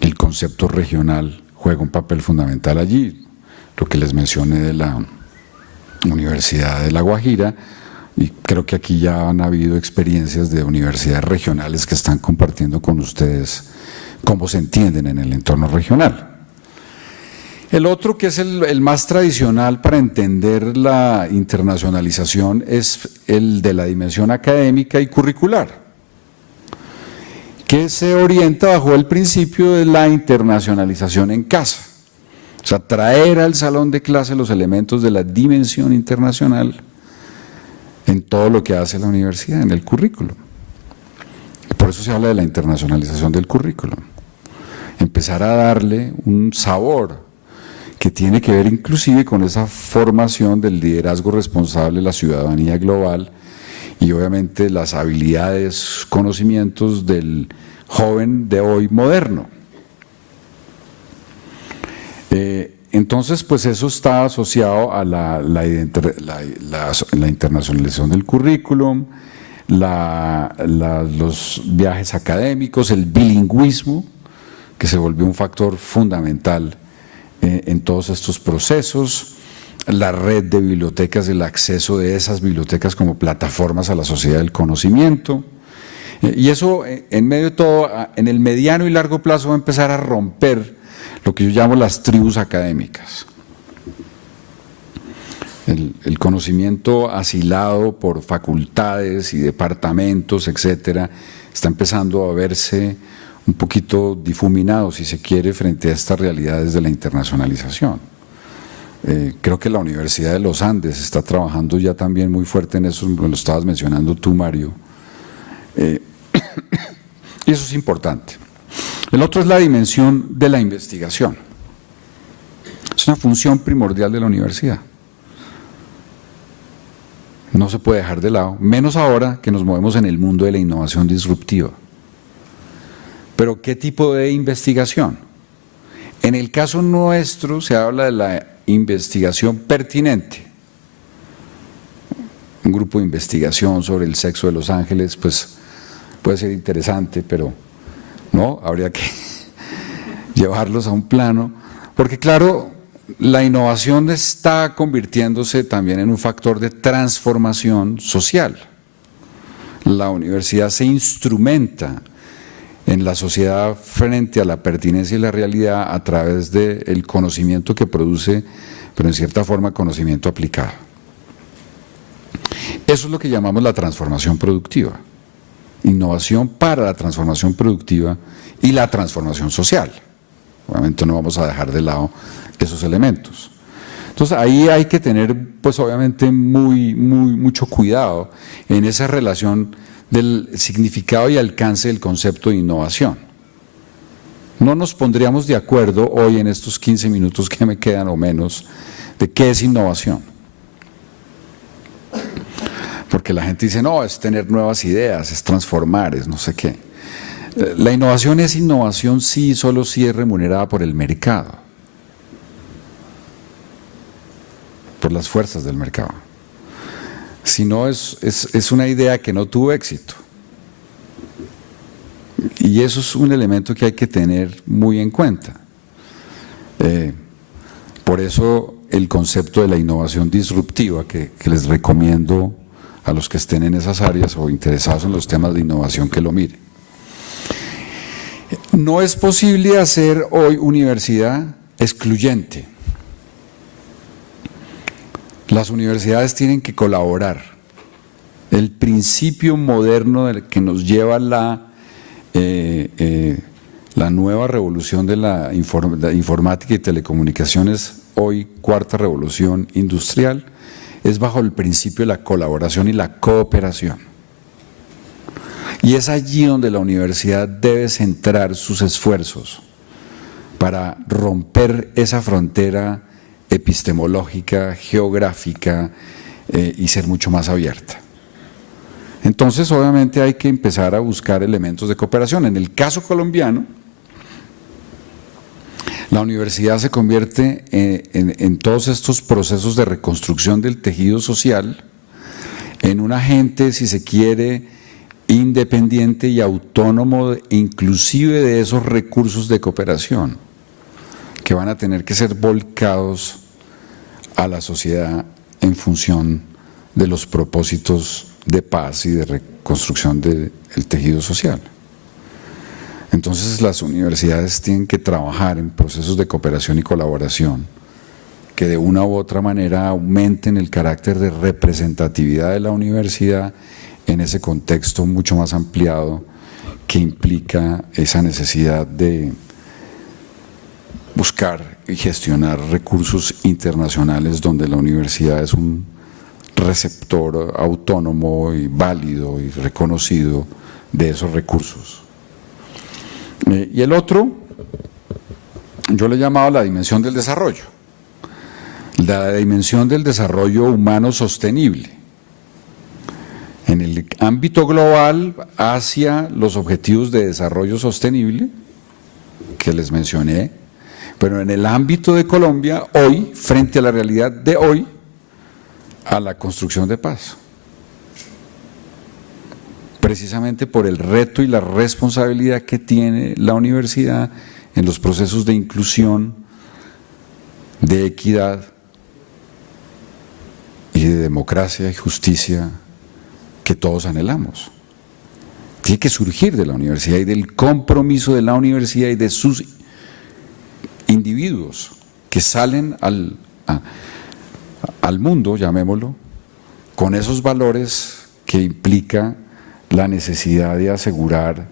El concepto regional juega un papel fundamental allí, lo que les mencioné de la Universidad de La Guajira, y creo que aquí ya han habido experiencias de universidades regionales que están compartiendo con ustedes cómo se entienden en el entorno regional. El otro, que es el más tradicional para entender la internacionalización, es el de la dimensión académica y curricular, que se orienta bajo el principio de la internacionalización en casa. O sea, traer al salón de clase los elementos de la dimensión internacional en todo lo que hace la universidad, en el currículo. Por eso se habla de la internacionalización del currículo. Empezar a darle un sabor que tiene que ver inclusive con esa formación del liderazgo responsable, la ciudadanía global y obviamente las habilidades, conocimientos del joven de hoy moderno. Entonces, pues eso está asociado a la internacionalización del currículum, los viajes académicos, el bilingüismo, que se volvió un factor fundamental en todos estos procesos, la red de bibliotecas, el acceso de esas bibliotecas como plataformas a la sociedad del conocimiento. Y eso, en medio de todo, en el mediano y largo plazo va a empezar a romper lo que yo llamo las tribus académicas. El conocimiento asilado por facultades y departamentos, etcétera, está empezando a verse un poquito difuminado, si se quiere, frente a estas realidades de la internacionalización. Creo que la Universidad de los Andes está trabajando ya también muy fuerte en eso, lo estabas mencionando tú, Mario, y eso es importante. El otro es la dimensión de la investigación. Es una función primordial de la universidad. No se puede dejar de lado, menos ahora que nos movemos en el mundo de la innovación disruptiva. Pero ¿qué tipo de investigación? En el caso nuestro se habla de la investigación pertinente. Un grupo de investigación sobre el sexo de los ángeles, pues puede ser interesante, pero no, habría que llevarlos a un plano, porque claro, la innovación está convirtiéndose también en un factor de transformación social. La universidad se instrumenta en la sociedad frente a la pertinencia y la realidad a través del conocimiento que produce, pero en cierta forma conocimiento aplicado. Eso es lo que llamamos la transformación productiva. Innovación para la transformación productiva y la transformación social. Obviamente no vamos a dejar de lado esos elementos. Entonces ahí hay que tener, pues obviamente mucho cuidado en esa relación del significado y alcance del concepto de innovación. No nos pondríamos de acuerdo hoy en estos 15 minutos que me quedan o menos de qué es innovación. Porque la gente dice, no, es tener nuevas ideas, es transformar, es no sé qué. La innovación es innovación sí, solo si es remunerada por el mercado, por las fuerzas del mercado. Si no, es una idea que no tuvo éxito. Y eso es un elemento que hay que tener muy en cuenta. Por eso el concepto de la innovación disruptiva, que les recomiendo a los que estén en esas áreas o interesados en los temas de innovación que lo miren. No es posible hacer hoy universidad excluyente. Las universidades tienen que colaborar. El principio moderno que nos lleva la nueva revolución de la informática y telecomunicaciones, hoy cuarta revolución industrial, es bajo el principio de la colaboración y la cooperación. Y es allí donde la universidad debe centrar sus esfuerzos para romper esa frontera epistemológica, geográfica y ser mucho más abierta. Entonces, obviamente hay que empezar a buscar elementos de cooperación. En el caso colombiano, la universidad se convierte en todos estos procesos de reconstrucción del tejido social en un agente, si se quiere, independiente y autónomo, inclusive de esos recursos de cooperación que van a tener que ser volcados a la sociedad en función de los propósitos de paz y de reconstrucción del tejido social. Entonces las universidades tienen que trabajar en procesos de cooperación y colaboración que de una u otra manera aumenten el carácter de representatividad de la universidad en ese contexto mucho más ampliado que implica esa necesidad de buscar y gestionar recursos internacionales donde la universidad es un receptor autónomo y válido y reconocido de esos recursos. Y el otro, yo le he llamado la dimensión del desarrollo, la dimensión del desarrollo humano sostenible, en el ámbito global hacia los objetivos de desarrollo sostenible que les mencioné, pero en el ámbito de Colombia, hoy, frente a la realidad de hoy, a la construcción de paz. Precisamente por el reto y la responsabilidad que tiene la universidad en los procesos de inclusión, de equidad y de democracia y justicia que todos anhelamos. Tiene que surgir de la universidad y del compromiso de la universidad y de sus individuos que salen al mundo, llamémoslo, con esos valores que implica la necesidad de asegurar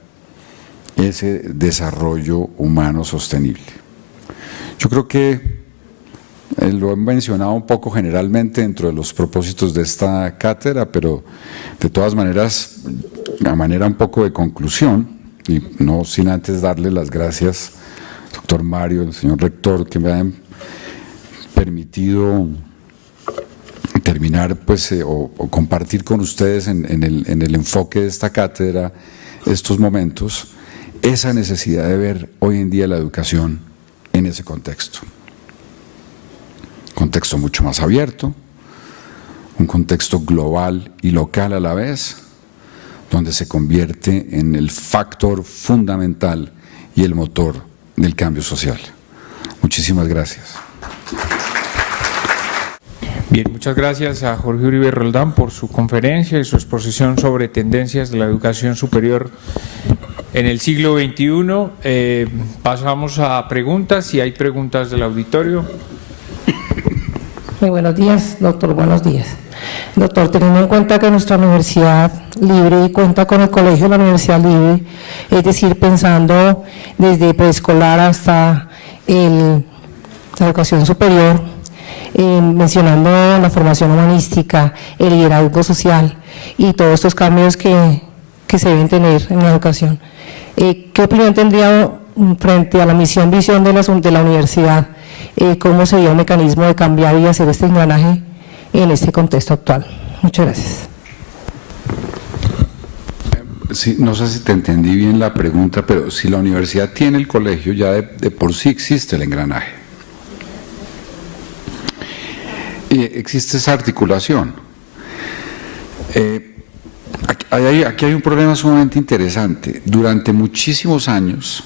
ese desarrollo humano sostenible. Yo creo que lo he mencionado un poco generalmente dentro de los propósitos de esta cátedra, pero de todas maneras, a manera un poco de conclusión, y no sin antes darle las gracias, doctor Mario, el señor rector, que me han permitido terminar pues, o compartir con ustedes en el enfoque de esta cátedra estos momentos, esa necesidad de ver hoy en día la educación en ese contexto. Un contexto mucho más abierto, un contexto global y local a la vez, donde se convierte en el factor fundamental y el motor del cambio social. Muchísimas gracias. Bien, muchas gracias a Jorge Uribe Roldán por su conferencia y su exposición sobre tendencias de la educación superior en el siglo XXI. Pasamos a preguntas, si hay preguntas del auditorio. Muy buenos días, doctor, buenos días. Doctor, teniendo en cuenta que nuestra universidad libre cuenta con el colegio de la Universidad Libre, es decir, pensando desde preescolar hasta la educación superior, mencionando la formación humanística, el liderazgo social y todos estos cambios que se deben tener en la educación. ¿Qué opinión tendría frente a la misión, visión de la universidad? ¿Cómo sería un mecanismo de cambiar y hacer este engranaje en este contexto actual? Muchas gracias. Sí, no sé si te entendí bien la pregunta, pero si la universidad tiene el colegio, ya de por sí existe el engranaje. Y existe esa articulación. Aquí hay un problema sumamente interesante. Durante muchísimos años,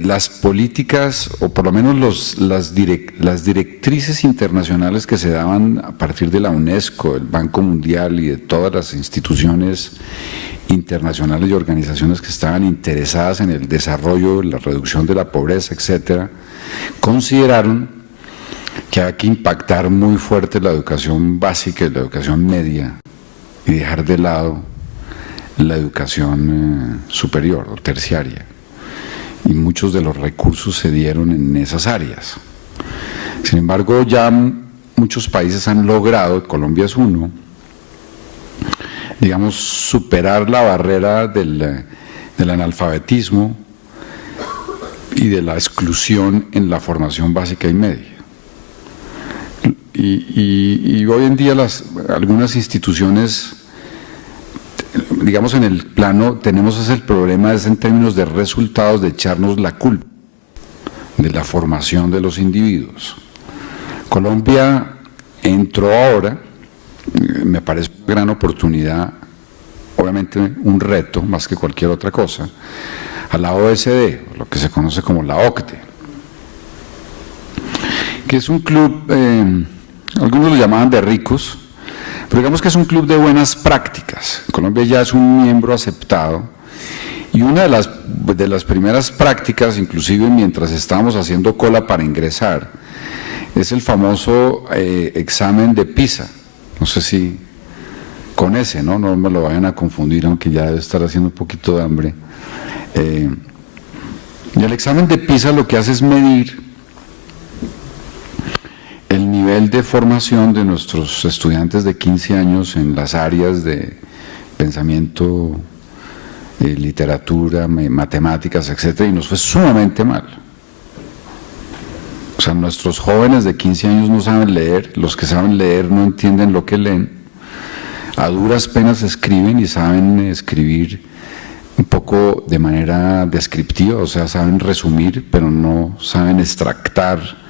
las políticas, o por lo menos las directrices internacionales que se daban a partir de la UNESCO, el Banco Mundial y de todas las instituciones internacionales y organizaciones que estaban interesadas en el desarrollo, la reducción de la pobreza, etcétera, consideraron que hay que impactar muy fuerte la educación básica y la educación media y dejar de lado la educación superior o terciaria. Y muchos de los recursos se dieron en esas áreas. Sin embargo, ya muchos países han logrado, Colombia es uno, digamos, superar la barrera del analfabetismo y de la exclusión en la formación básica y media. Y hoy en día algunas instituciones, digamos, en el plano, tenemos ese problema en términos de resultados, de echarnos la culpa de la formación de los individuos. Colombia entró ahora, me parece una gran oportunidad, obviamente un reto más que cualquier otra cosa, a la OSD, lo que se conoce como la OCDE, que es un club, algunos lo llamaban de ricos, pero digamos que es un club de buenas prácticas. Colombia ya es un miembro aceptado y una de las primeras prácticas, inclusive mientras estábamos haciendo cola para ingresar, es el famoso examen de PISA. No sé si con ese, ¿no? No me lo vayan a confundir, aunque ya debe estar haciendo un poquito de hambre. Y el examen de PISA lo que hace es medir el nivel de formación de nuestros estudiantes de 15 años en las áreas de pensamiento, literatura, matemáticas, etcétera, y nos fue sumamente mal. O sea, nuestros jóvenes de 15 años no saben leer, los que saben leer no entienden lo que leen, a duras penas escriben y saben escribir un poco de manera descriptiva, o sea, saben resumir, pero no saben extractar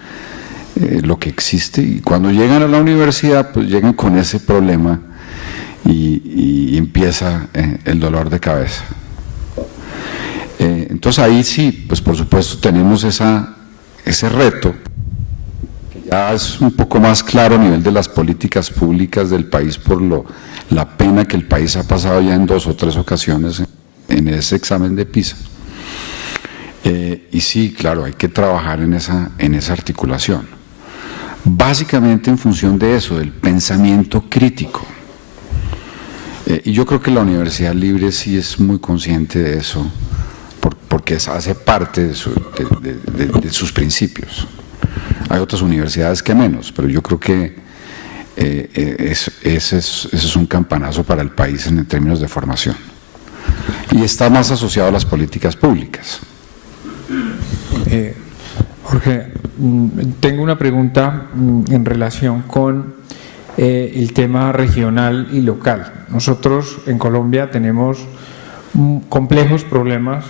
lo que existe, y cuando llegan a la universidad pues llegan con ese problema y empieza el dolor de cabeza. Entonces ahí sí, pues por supuesto tenemos ese reto, que ya es un poco más claro a nivel de las políticas públicas del país por la pena que el país ha pasado ya en 2 o 3 ocasiones en ese examen de PISA. Y sí, claro, hay que trabajar en esa articulación. Básicamente en función de eso, del pensamiento crítico. Y yo creo que la Universidad Libre sí es muy consciente de eso, porque hace parte de sus principios. Hay otras universidades que menos, pero yo creo que ese es un campanazo para el país en términos de formación. Y está más asociado a las políticas públicas. Jorge, tengo una pregunta en relación con el tema regional y local. Nosotros en Colombia tenemos complejos problemas,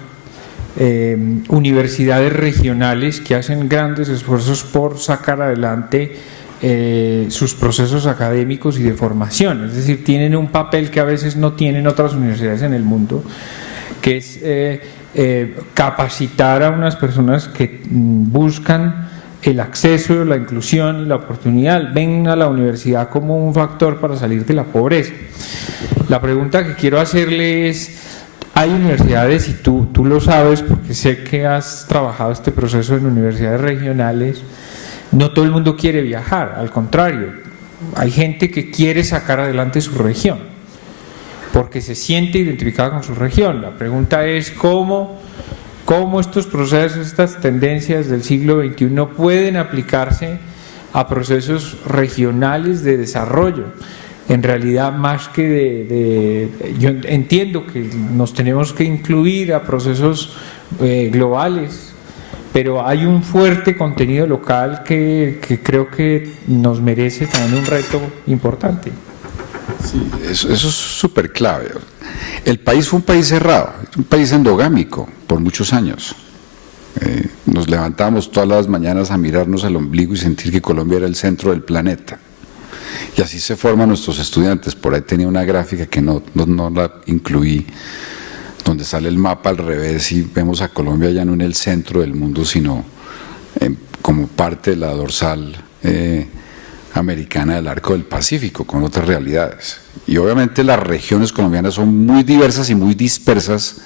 universidades regionales que hacen grandes esfuerzos por sacar adelante sus procesos académicos y de formación, es decir, tienen un papel que a veces no tienen otras universidades en el mundo, que es capacitar a unas personas que buscan el acceso, la inclusión y la oportunidad, ven a la universidad como un factor para salir de la pobreza. La pregunta que quiero hacerle es, hay universidades, y tú lo sabes porque sé que has trabajado este proceso en universidades regionales, no todo el mundo quiere viajar, al contrario, hay gente que quiere sacar adelante su región, porque se siente identificada con su región. La pregunta es cómo estos procesos, estas tendencias del siglo XXI pueden aplicarse a procesos regionales de desarrollo. En realidad, más que yo entiendo que nos tenemos que incluir a procesos globales, pero hay un fuerte contenido local que creo que nos merece también un reto importante. Sí, eso es súper clave. El país fue un país cerrado, un país endogámico por muchos años. Nos levantamos todas las mañanas a mirarnos al ombligo y sentir que Colombia era el centro del planeta. Y así se forman nuestros estudiantes. Por ahí tenía una gráfica que no la incluí, donde sale el mapa al revés y vemos a Colombia ya no en el centro del mundo, sino como parte de la dorsal americana del Arco del Pacífico, con otras realidades. Y obviamente las regiones colombianas son muy diversas y muy dispersas,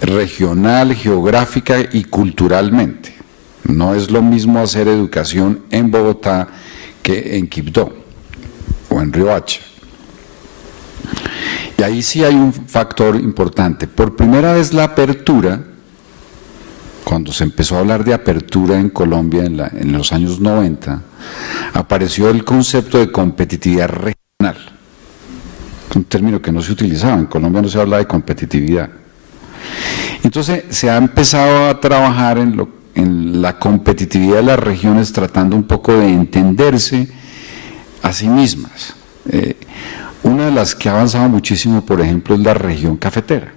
regional, geográfica y culturalmente, No es lo mismo hacer educación en Bogotá que en Quibdó o en Riohacha. Y ahí sí hay un factor importante. Por primera vez la apertura, cuando se empezó a hablar de apertura en Colombia en los años 90, apareció el concepto de competitividad regional, un término que no se utilizaba. En Colombia no se habla de competitividad. Entonces se ha empezado a trabajar en la competitividad de las regiones, tratando un poco de entenderse a sí mismas. Una de las que ha avanzado muchísimo, por ejemplo, es la región cafetera.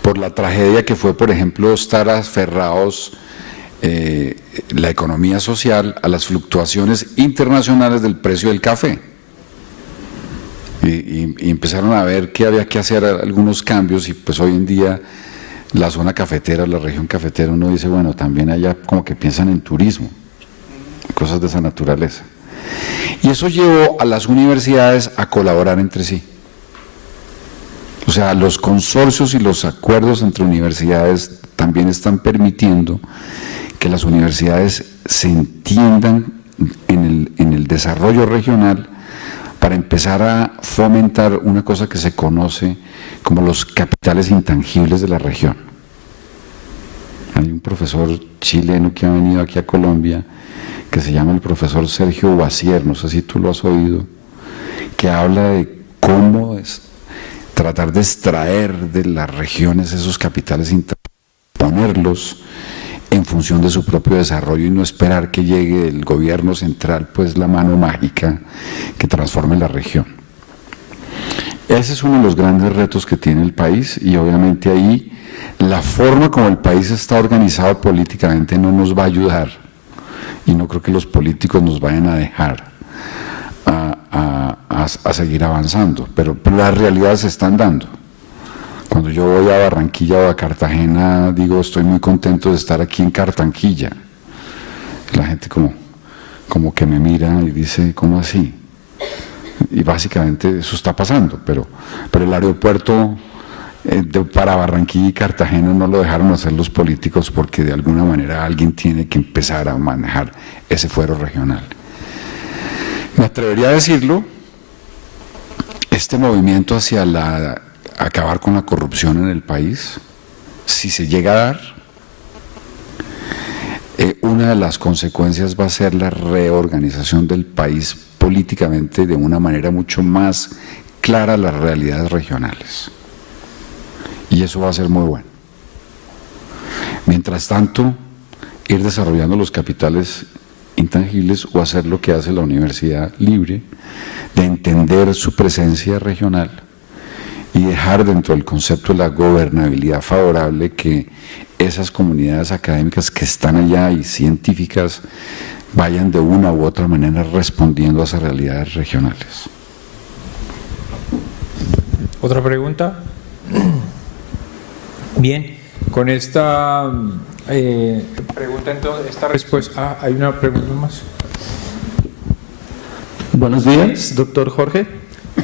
Por la tragedia que fue, por ejemplo, estar aferrados la economía social a las fluctuaciones internacionales del precio del café. Y empezaron a ver que había que hacer algunos cambios, y pues hoy en día la zona cafetera, la región cafetera, uno dice, bueno, también allá como que piensan en turismo, cosas de esa naturaleza. Y eso llevó a las universidades a colaborar entre sí. O sea, los consorcios y los acuerdos entre universidades también están permitiendo que las universidades se entiendan en el desarrollo regional, para empezar a fomentar una cosa que se conoce como los capitales intangibles de la región. Hay un profesor chileno que ha venido aquí a Colombia, que se llama el profesor Sergio Bacier, no sé si tú lo has oído, que habla de cómo es tratar de extraer de las regiones esos capitales intangibles, ponerlos en función de su propio desarrollo y no esperar que llegue el gobierno central, pues la mano mágica que transforme la región. Ese es uno de los grandes retos que tiene el país, y obviamente ahí la forma como el país está organizado políticamente no nos va a ayudar, y no creo que los políticos nos vayan a dejar a seguir avanzando, pero las realidades se están dando. Cuando yo voy a Barranquilla o a Cartagena, digo, estoy muy contento de estar aquí en Cartanquilla. La gente como que me mira y dice, ¿cómo así? Y básicamente eso está pasando, pero el aeropuerto para Barranquilla y Cartagena no lo dejaron hacer los políticos, porque de alguna manera alguien tiene que empezar a manejar ese fuero regional. Me atrevería a decirlo, este movimiento hacia acabar con la corrupción en el país, si se llega a dar, una de las consecuencias va a ser la reorganización del país políticamente de una manera mucho más clara a las realidades regionales. Y eso va a ser muy bueno. Mientras tanto, ir desarrollando los capitales intangibles, o hacer lo que hace la Universidad Libre, de entender su presencia regional y dejar dentro del concepto de la gobernabilidad favorable que esas comunidades académicas que están allá y científicas vayan de una u otra manera respondiendo a esas realidades regionales. ¿Otra pregunta? Bien, con esta pregunta, entonces, esta respuesta. Hay una pregunta más. Buenos días, doctor Jorge.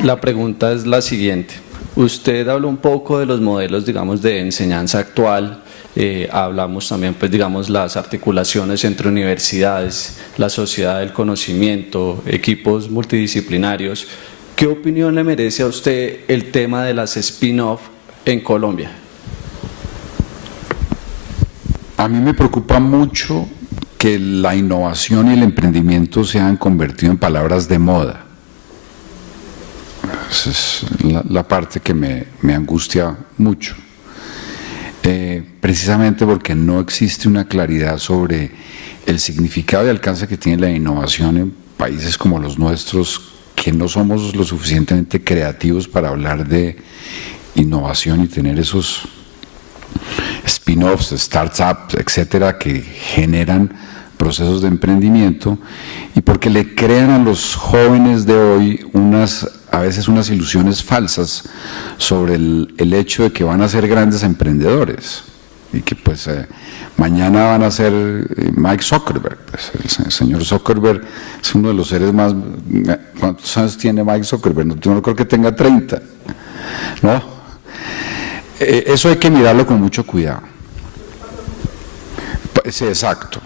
La pregunta es la siguiente. Usted habló un poco de los modelos, digamos, de enseñanza actual. Hablamos también, pues, digamos, las articulaciones entre universidades, la sociedad del conocimiento, equipos multidisciplinarios. ¿Qué opinión le merece a usted el tema de las spin-off en Colombia? A mí me preocupa mucho que la innovación y el emprendimiento se han convertido en palabras de moda. Esa es la parte que me angustia mucho. Precisamente porque no existe una claridad sobre el significado y alcance que tiene la innovación en países como los nuestros, que no somos lo suficientemente creativos para hablar de innovación y tener esos spin-offs, startups, etcétera, que generan procesos de emprendimiento, y porque le crean a los jóvenes de hoy a veces unas ilusiones falsas sobre el hecho de que van a ser grandes emprendedores y que pues mañana van a ser Mike Zuckerberg. Pues, el señor Zuckerberg es uno de los seres más... ¿Cuántos años tiene Mike Zuckerberg? Yo no creo que tenga 30, ¿no? Eso hay que mirarlo con mucho cuidado. Sí, exacto.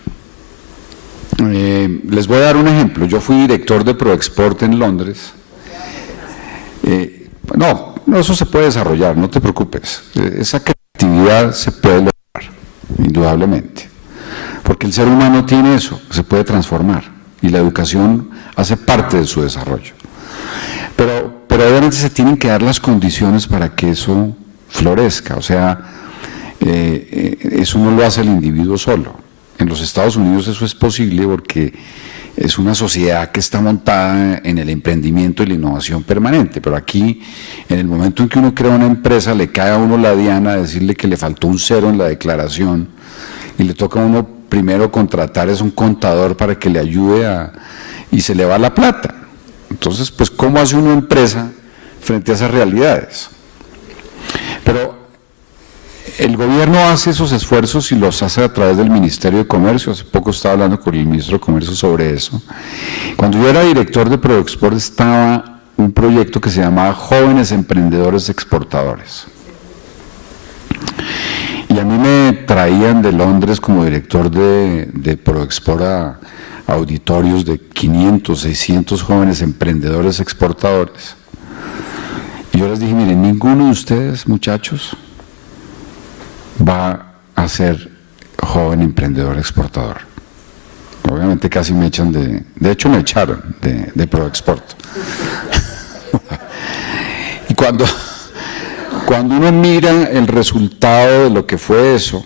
Les voy a dar un ejemplo. Yo fui director de ProExport en Londres. No, eso se puede desarrollar, no te preocupes. Esa creatividad se puede lograr, indudablemente. Porque el ser humano tiene eso, se puede transformar. Y la educación hace parte de su desarrollo. Pero obviamente se tienen que dar las condiciones para que eso florezca. O sea, eso no lo hace el individuo solo. En los Estados Unidos eso es posible porque es una sociedad que está montada en el emprendimiento y la innovación permanente, pero aquí, en el momento en que uno crea una empresa, le cae a uno la diana de decirle que le faltó un 0 en la declaración y le toca a uno primero contratar a un contador para que le ayude y se le va la plata. Entonces, pues, ¿cómo hace una empresa frente a esas realidades? Pero el gobierno hace esos esfuerzos y los hace a través del Ministerio de Comercio. Hace poco estaba hablando con el ministro de Comercio sobre eso. Cuando yo era director de ProExport estaba un proyecto que se llamaba Jóvenes Emprendedores Exportadores. Y a mí me traían de Londres como director de ProExport a auditorios de 500, 600 jóvenes emprendedores exportadores. Y yo les dije, miren, ninguno de ustedes, muchachos, va a ser joven emprendedor exportador. Obviamente casi me echan de hecho me echaron de ProExport. Y cuando uno mira el resultado de lo que fue eso,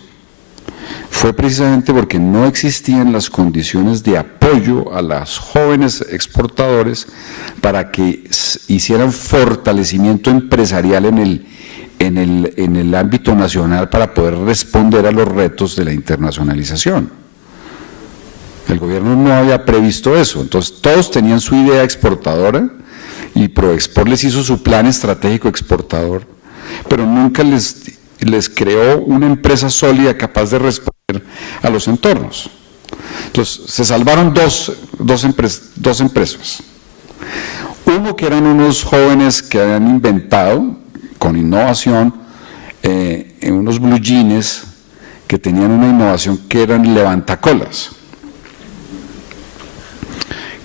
fue precisamente porque no existían las condiciones de apoyo a los jóvenes exportadores para que hicieran fortalecimiento empresarial en el ámbito nacional para poder responder a los retos de la internacionalización. El gobierno no había previsto eso, entonces todos tenían su idea exportadora y ProExport les hizo su plan estratégico exportador, pero nunca les creó una empresa sólida capaz de responder a los entornos. Entonces se salvaron dos empresas. Uno que eran unos jóvenes que habían inventado con innovación, unos blue jeans que tenían una innovación que eran levantacolas,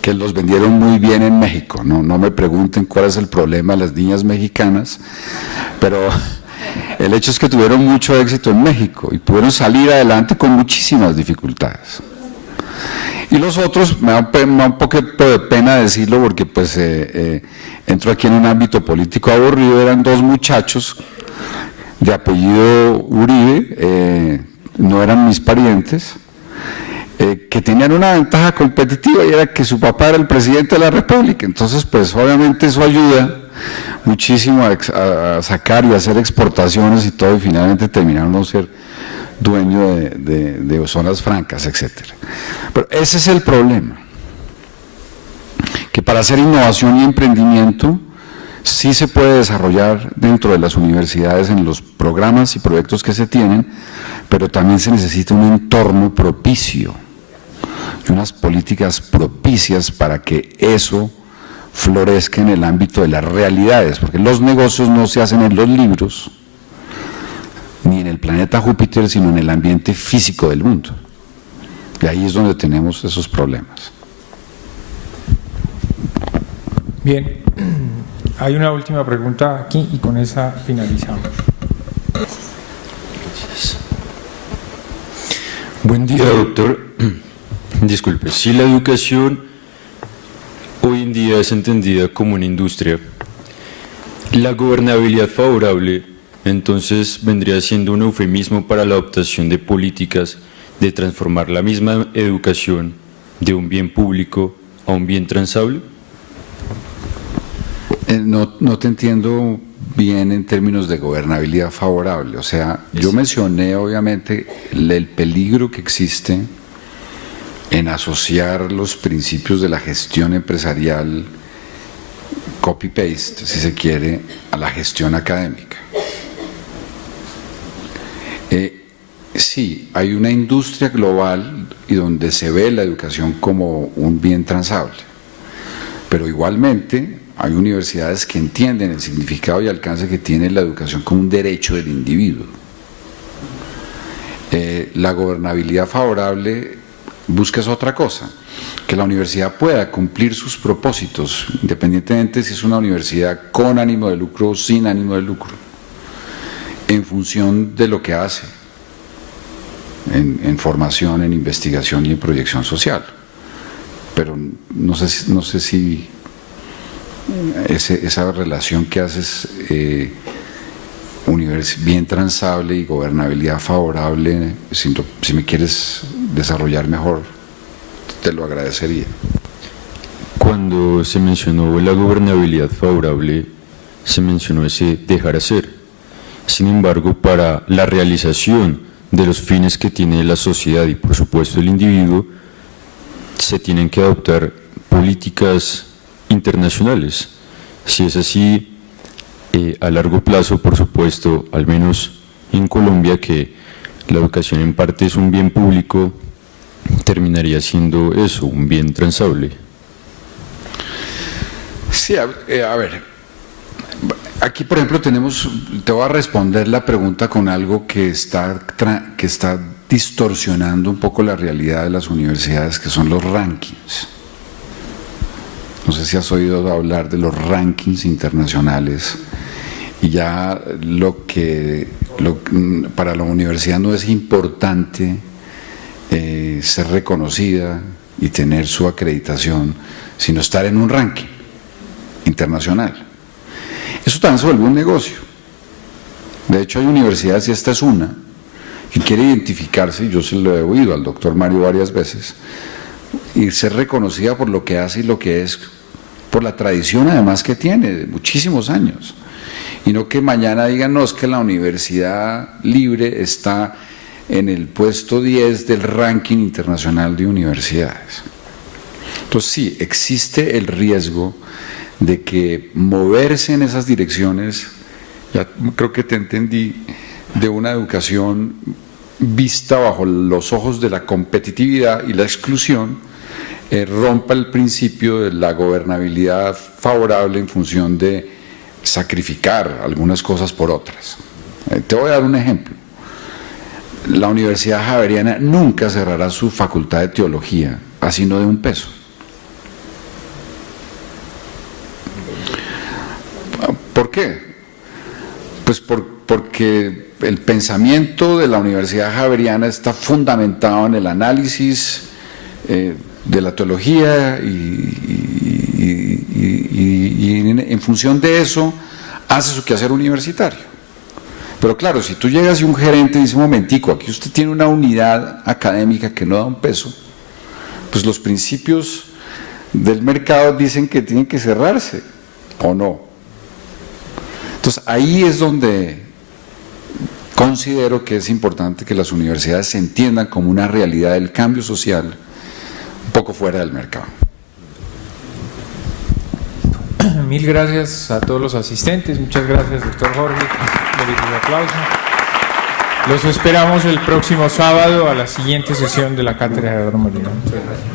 que los vendieron muy bien en México. No me pregunten cuál es el problema de las niñas mexicanas, pero el hecho es que tuvieron mucho éxito en México y pudieron salir adelante con muchísimas dificultades. Y los otros, me da un poquito de pena decirlo porque pues entro aquí en un ámbito político aburrido, eran dos muchachos de apellido Uribe, no eran mis parientes, que tenían una ventaja competitiva y era que su papá era el presidente de la República. Entonces pues obviamente eso ayuda muchísimo a sacar y hacer exportaciones y todo, y finalmente terminaron no ser dueño de zonas francas, etcétera. Pero ese es el problema, que para hacer innovación y emprendimiento sí se puede desarrollar dentro de las universidades en los programas y proyectos que se tienen, pero también se necesita un entorno propicio y unas políticas propicias para que eso florezca en el ámbito de las realidades, porque los negocios no se hacen en los libros, ni en el planeta Júpiter, sino en el ambiente físico del mundo. Y ahí es donde tenemos esos problemas. Bien, hay una última pregunta aquí y con esa finalizamos. Buen día, doctor. Disculpe, si la educación hoy en día es entendida como una industria, la gobernabilidad favorable entonces vendría siendo un eufemismo para la adoptación de políticas de transformar la misma educación de un bien público a un bien transable. No te entiendo bien en términos de gobernabilidad favorable. O sea, yo mencioné obviamente el peligro que existe en asociar los principios de la gestión empresarial copy-paste, si se quiere, a la gestión académica. Sí, hay una industria global y donde se ve la educación como un bien transable, pero igualmente hay universidades que entienden el significado y alcance que tiene la educación como un derecho del individuo. La gobernabilidad favorable busca es otra cosa, que la universidad pueda cumplir sus propósitos, independientemente si es una universidad con ánimo de lucro o sin ánimo de lucro, en función de lo que hace en formación, en investigación y en proyección social. Pero no sé si esa relación que haces bien transable y gobernabilidad favorable, si me quieres desarrollar mejor, te lo agradecería. Cuando se mencionó la gobernabilidad favorable, se mencionó ese dejar hacer. Sin embargo, para la realización de los fines que tiene la sociedad y por supuesto el individuo, se tienen que adoptar políticas internacionales. Si es así, a largo plazo, por supuesto, al menos en Colombia, que la educación en parte es un bien público, terminaría siendo eso, un bien transable. Sí, a ver, aquí por ejemplo te voy a responder la pregunta con algo que está distorsionando un poco la realidad de las universidades, que son los rankings. No sé si has oído hablar de los rankings internacionales, y ya para la universidad no es importante ser reconocida y tener su acreditación, sino estar en un ranking internacional. Eso también se vuelve un negocio. De hecho, hay universidades, y esta es una, que quiere identificarse, y yo se lo he oído al doctor Mario varias veces, y ser reconocida por lo que hace y lo que es, por la tradición además que tiene, de muchísimos años. Y no que mañana digan, no, es que la Universidad Libre está en el puesto 10 del ranking internacional de universidades. Entonces sí, existe el riesgo de que moverse en esas direcciones, ya creo que te entendí, de una educación vista bajo los ojos de la competitividad y la exclusión, rompa el principio de la gobernabilidad favorable en función de sacrificar algunas cosas por otras. Te voy a dar un ejemplo. La Universidad Javeriana nunca cerrará su facultad de teología, así no de un peso. ¿Por qué? Pues porque el pensamiento de la Universidad Javeriana está fundamentado en el análisis de la teología y en función de eso hace su quehacer universitario. Pero claro, si tú llegas y un gerente dice, un momentico, aquí usted tiene una unidad académica que no da un peso, pues los principios del mercado dicen que tienen que cerrarse, ¿o no? Entonces ahí es donde considero que es importante que las universidades se entiendan como una realidad del cambio social un poco fuera del mercado. Mil gracias a todos los asistentes, muchas gracias doctor Jorge, merecido aplauso. Los esperamos el próximo sábado a la siguiente sesión de la Cátedra de Eduardo Molina. Muchas gracias.